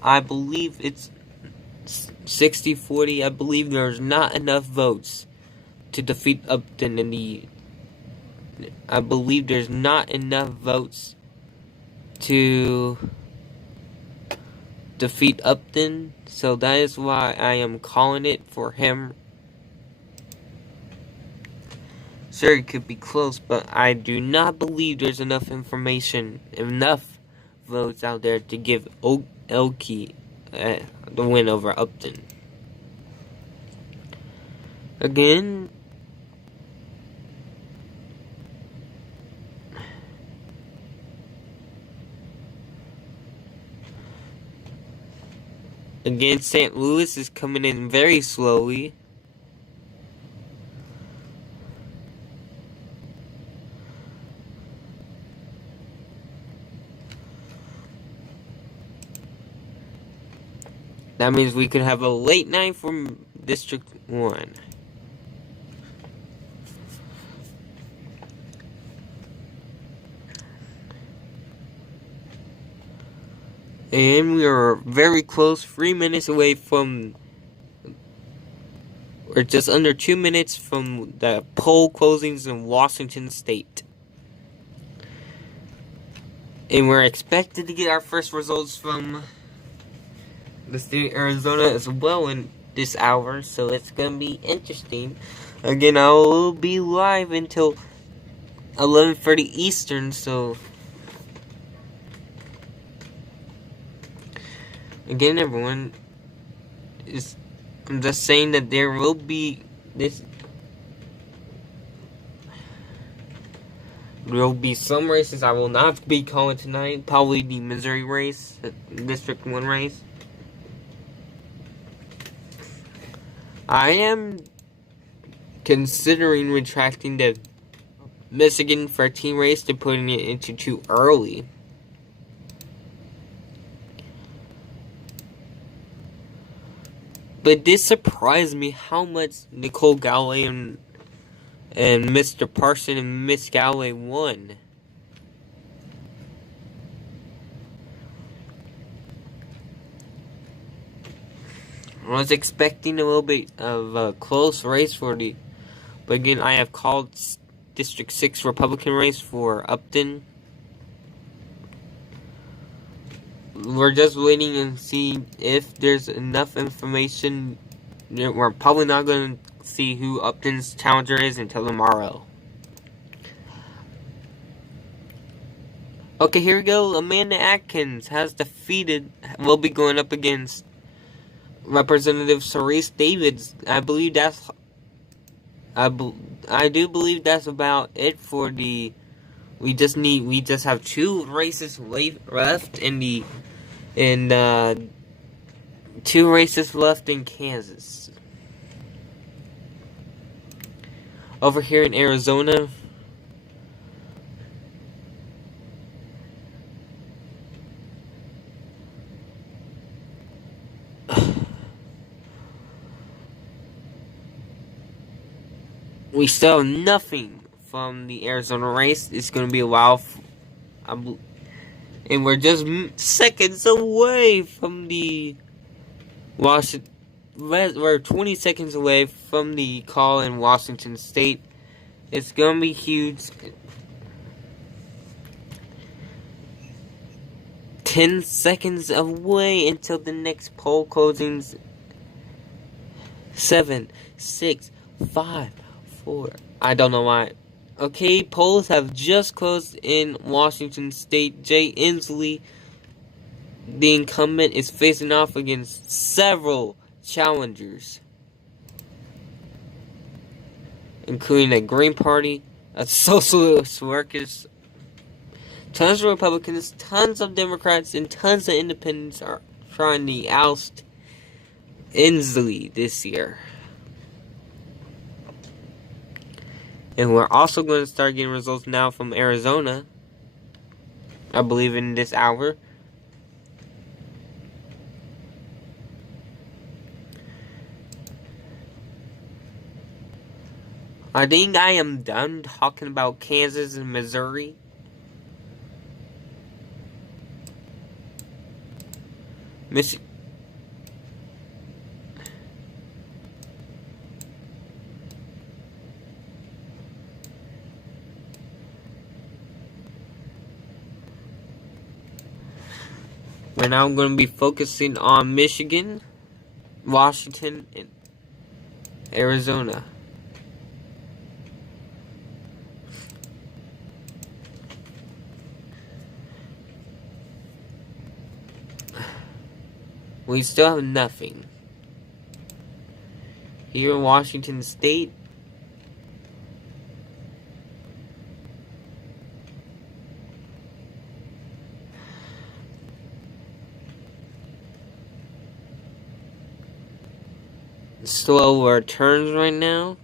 I believe it's 60-40. I believe there's not enough votes to defeat Upton in the. I believe there's not enough votes to defeat Upton, so that is why I am calling it for him. Sure, it could be close, but I do not believe there's enough information, enough votes out there to give Elke the win over Upton. Again, St. Louis is coming in very slowly. That means we could have a late night from District 1. And we are very close, 3 minutes away from, or just under 2 minutes from the poll closings in Washington State. And we're expected to get our first results from the state of Arizona as well in this hour, so it's gonna be interesting. Again, I will be live until 11:30 Eastern, so again, everyone, I'm just saying that there will be some races I will not be calling tonight. Probably the Missouri race, the District 1 race. I am considering retracting the Michigan 13 race to putting it into too early. But this surprised me how much Nicole Galloway and Mr. Parson and Miss Galloway won. I was expecting a little bit of a close race for the, but again, I have called District 6 Republican race for Upton. We're just waiting and see if there's enough information. We're probably not going to see who Upton's challenger is until tomorrow. Okay, here we go. Amanda Atkins will be going up against Representative Cerise Davids. I do believe that's about it for the. We just have 2 races left in 2 races left in Kansas. Over here in Arizona, we still have nothing from the Arizona race. It's going to be a while. And we're just seconds away from the Washington. We're 20 seconds away from the call in Washington State. It's going to be huge. 10 seconds away until the next poll closings. 7, 6, 5, 4. I don't know why. Okay, polls have just closed in Washington State. Jay Inslee the incumbent is facing off against several challengers, including a Green Party, a Socialist Workers, tons of Republicans, tons of Democrats, and tons of Independents are trying to oust Inslee this year. And we're also going to start getting results now from Arizona, I believe, in this hour. I think I am done talking about Kansas and Missouri. We're now going to be focusing on Michigan, Washington, and Arizona. We still have nothing. Here in Washington State, slow our turns right now.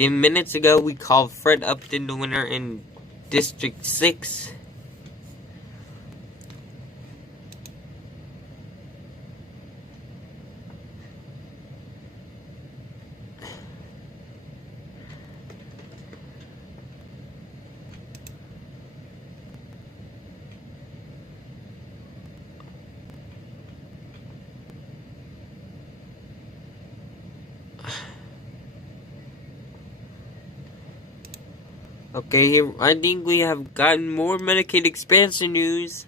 Again, minutes ago, we called Fred Upton the winner in District 6. Okay, here, I think we have gotten more Medicaid expansion news.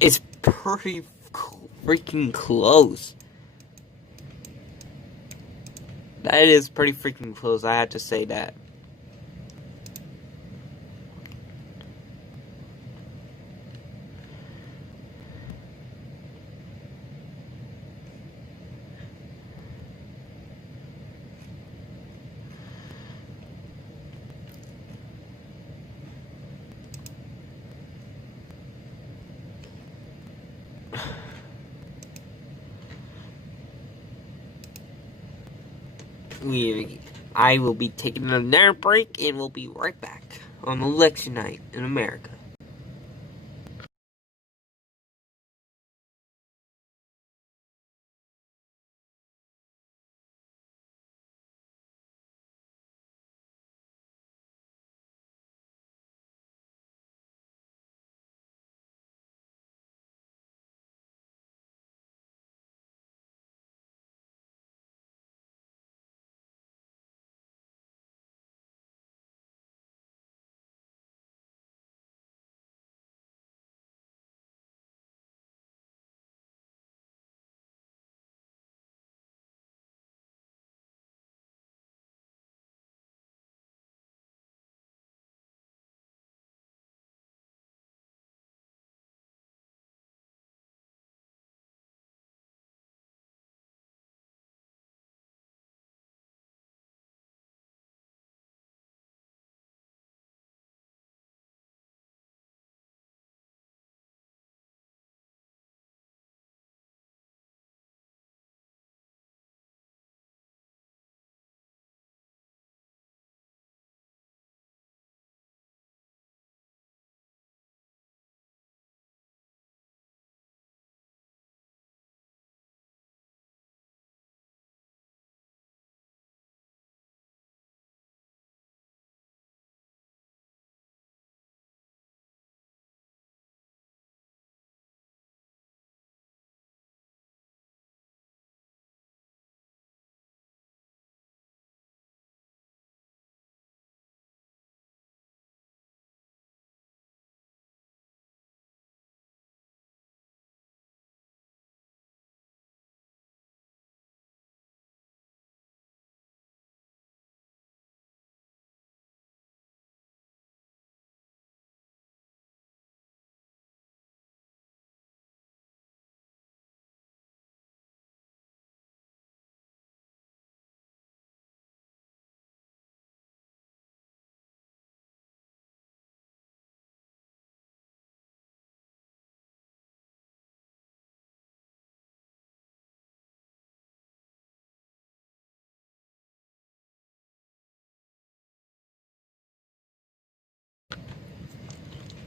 It's pretty freaking close. That is pretty freaking close, I have to say that. I will be taking another break and we'll be right back on election night in America.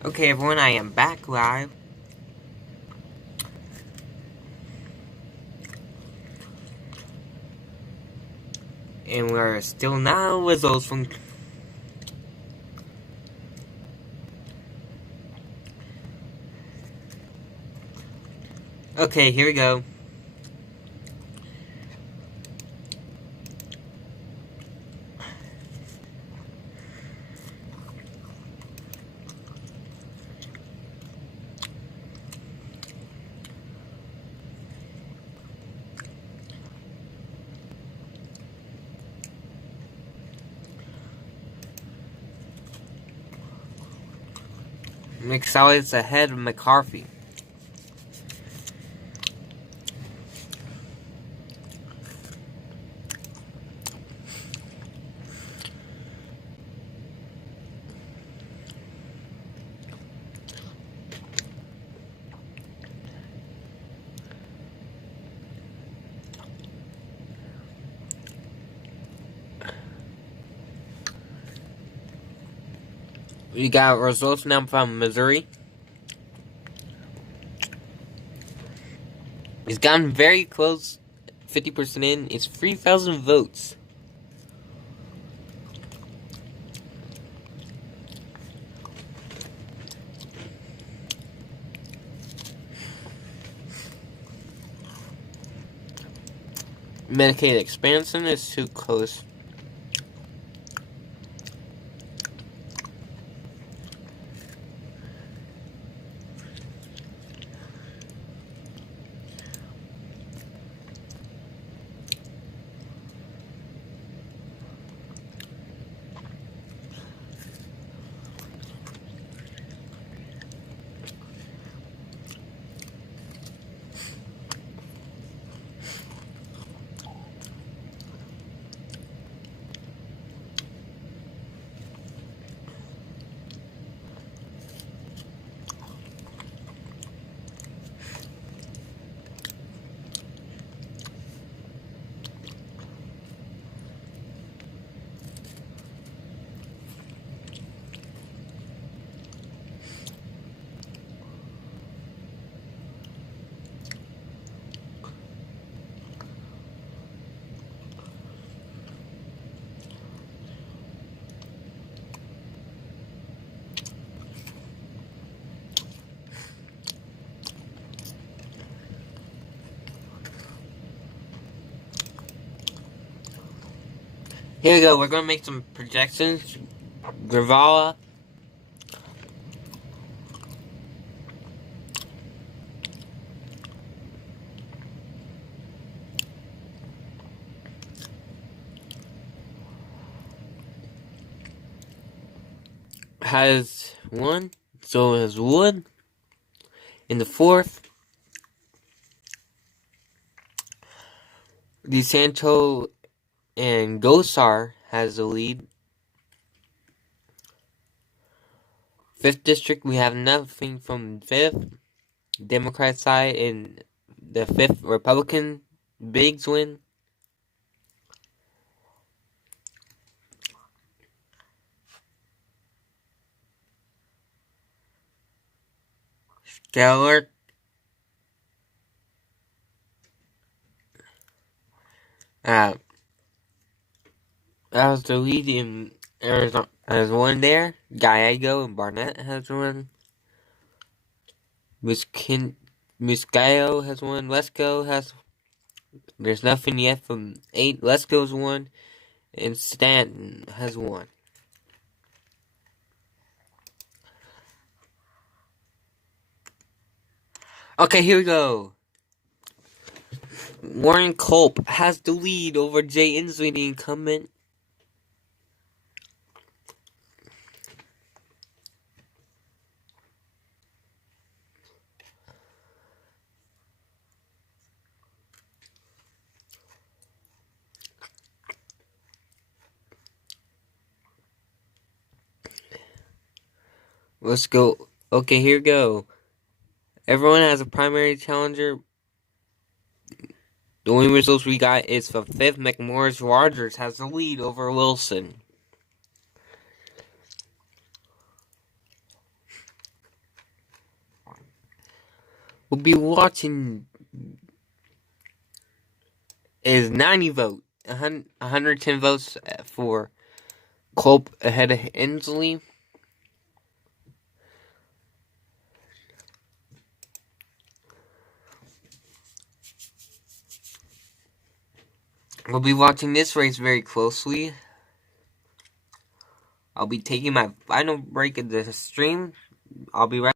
Okay, everyone, I am back live. And we're still now results from... Okay, here we go. McSally's ahead of McCarthy. We got results now from Missouri. It's gotten very close, 50% in. It's 3,000 votes. Medicaid expansion is too close. Here we go, we're gonna make some projections. Gravala. Has one, so has Wood. In the fourth, DeSanto and Gosar has the lead. 5th district, we have nothing from 5th. Democrat side in the 5th Republican Biggs win. Stellar. That was the lead in Arizona. Has one there. Gallego and Barnett has one. Muscayo has one. Lesko has. There's nothing yet from 8. Lesko's one. And Stanton has one. Okay, here we go. Warren Culp has the lead over Jay Inslee, the incumbent. Let's go. Okay, here we go. Everyone has a primary challenger. The only results we got is for 5th. McMorris Rogers has the lead over Wilson. we'll be watching is 90 vote, 110 votes for Culp ahead of Inslee. We'll be watching this race very closely. I'll be taking my final break of the stream. I'll be right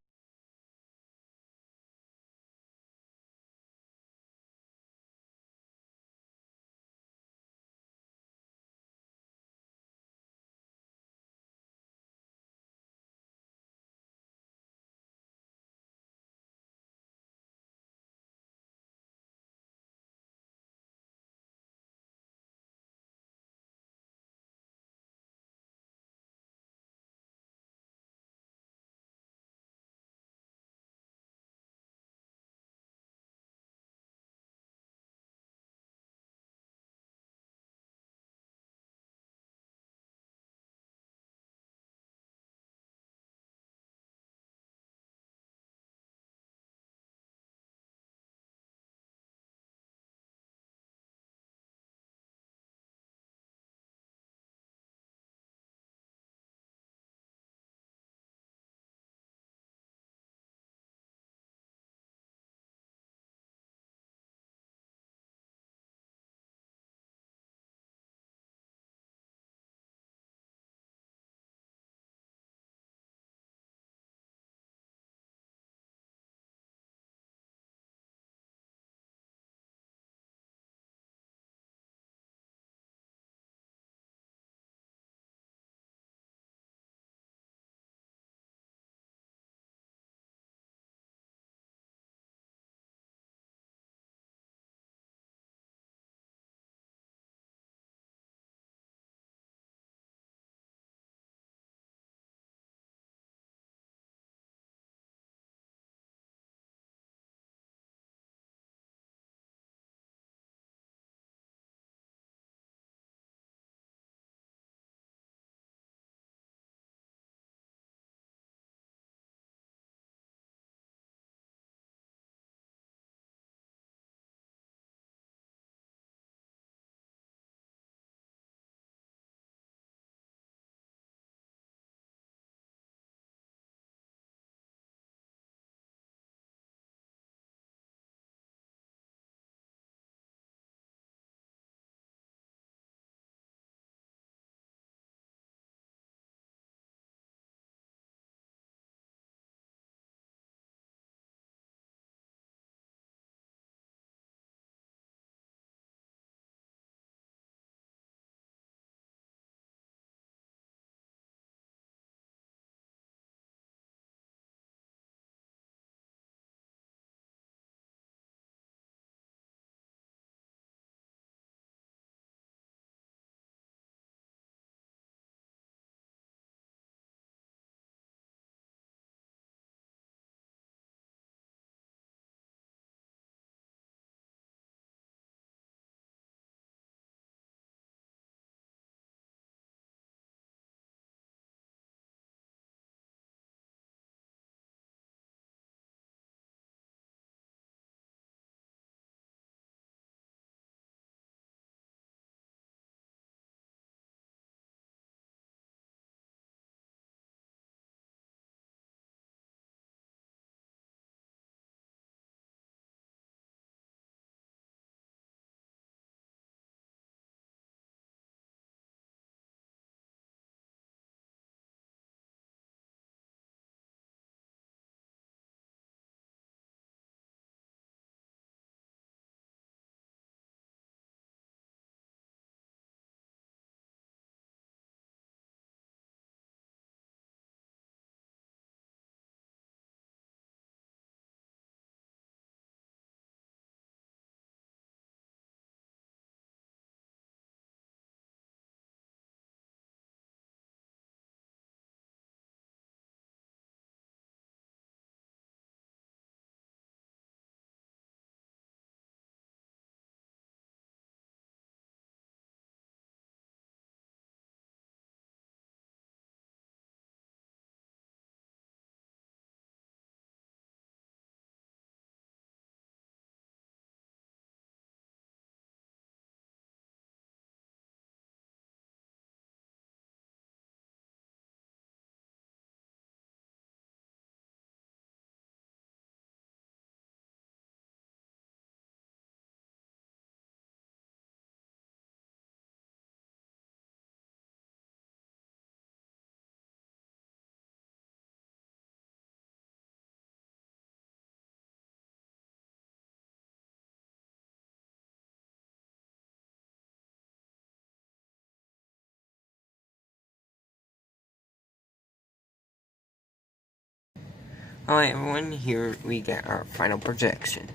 Alright everyone, here we get our final projection.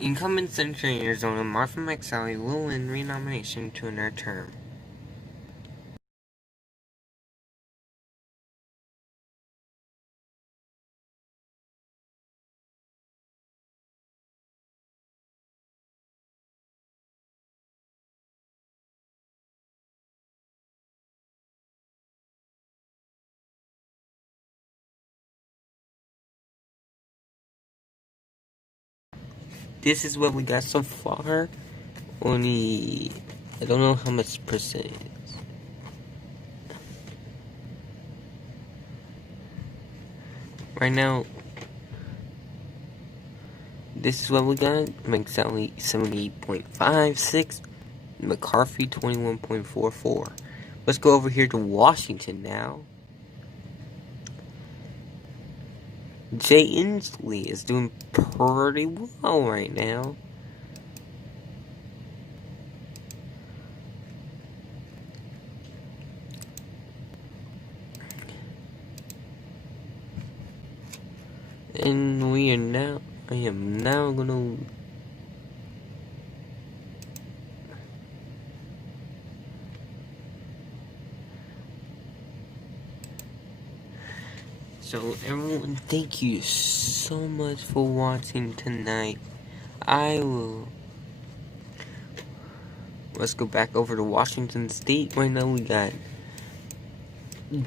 Incumbent Senator in Arizona Martha McSally will win renomination to another term. This is what we got so far. Only, I don't know how much percent it is. Right now, this is what we got. McSally 78.56, McCarthy 21.44. Let's go over here to Washington now. Jay Inslee is doing pretty well right now. And I am now gonna so everyone, thank you so much for watching tonight. Let's go back over to Washington State. Right now we got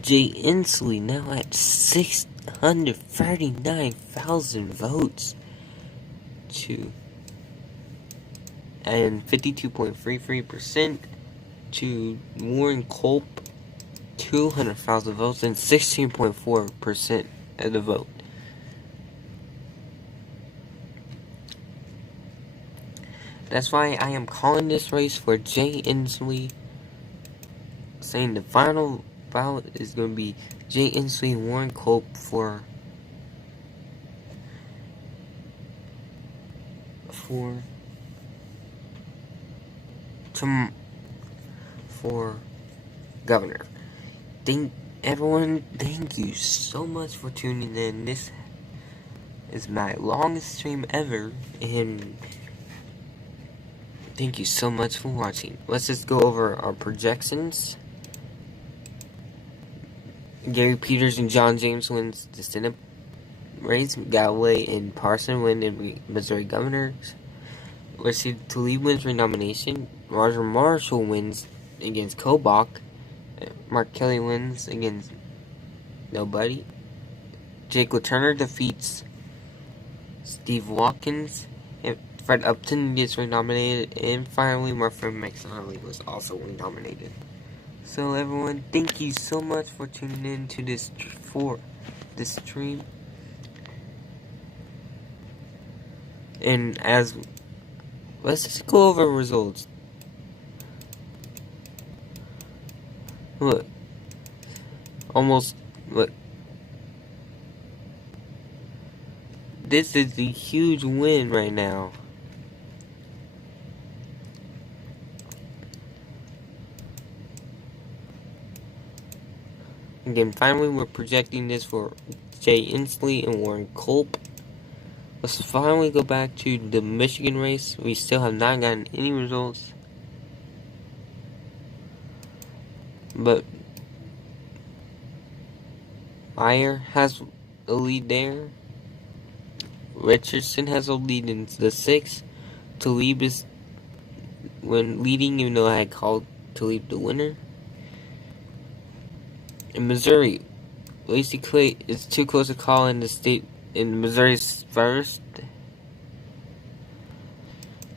Jay Inslee now at 639,000 votes and 52.33% to Warren Culp 200,000 votes and 16.4% of the vote. That's why I am calling this race for Jay Inslee, saying the final ballot is going to be Jay Inslee and Warren Culp for governor. Everyone, thank you so much for tuning in. This is my longest stream ever, and thank you so much for watching. Let's just go over our projections. Gary Peters and John James wins the Senate race. Galloway and Parson win in Missouri governors. Wesley Tlaib wins renomination. Roger Marshall wins against Kobach. Mark Kelly wins against nobody. Jake LaTurner defeats Steve Watkins. And Fred Upton gets renominated. And finally, Martha McSally was also renominated. So everyone, thank you so much for tuning in to this stream. And let's just go over results. Look. This is a huge win right now. Again, finally, we're projecting this for Jay Inslee and Warren Culp. Let's finally go back to the Michigan race. We still have not gotten any results. But Meyer has a lead there. Richardson has a lead in the 6th. Tlaib is leading, even though I had called Tlaib the winner. In Missouri, Lacey Clay is too close to call in Missouri's first.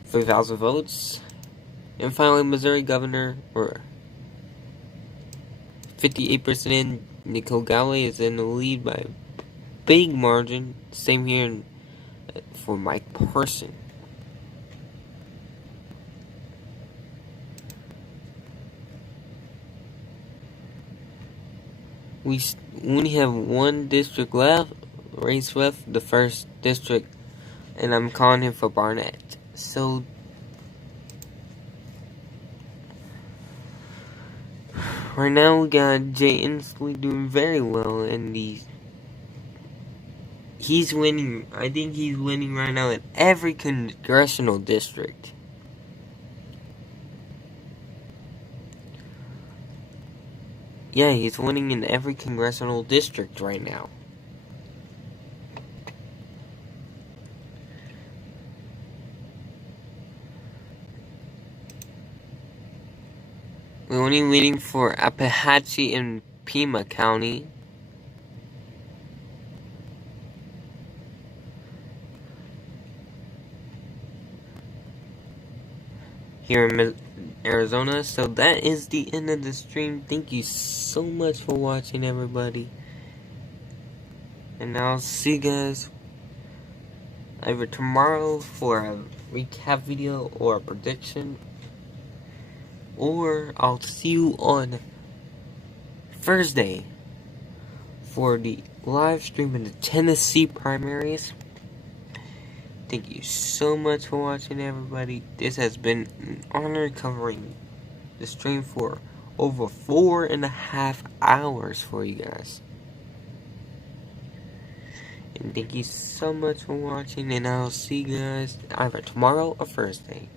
3,000 votes. And finally, Missouri governor, or 58% in, Nicole Galloway is in the lead by a big margin. Same here for Mike Parson. We only have one district race left, the 1st district, and I'm calling him for Barnett. So, Right now we got Jay Inslee doing very well in these. He's winning. I think he's winning right now in every congressional district. Yeah, he's winning in every congressional district right now. We're only waiting for Apalachee and Pima County. Here in Arizona. So that is the end of the stream. Thank you so much for watching, everybody. And I'll see you guys either tomorrow for a recap video or a prediction. Or I'll see you on Thursday for the live stream in the Tennessee primaries. Thank you so much for watching, everybody. This has been an honor covering the stream for over 4.5 hours for you guys. And thank you so much for watching, and I'll see you guys either tomorrow or Thursday.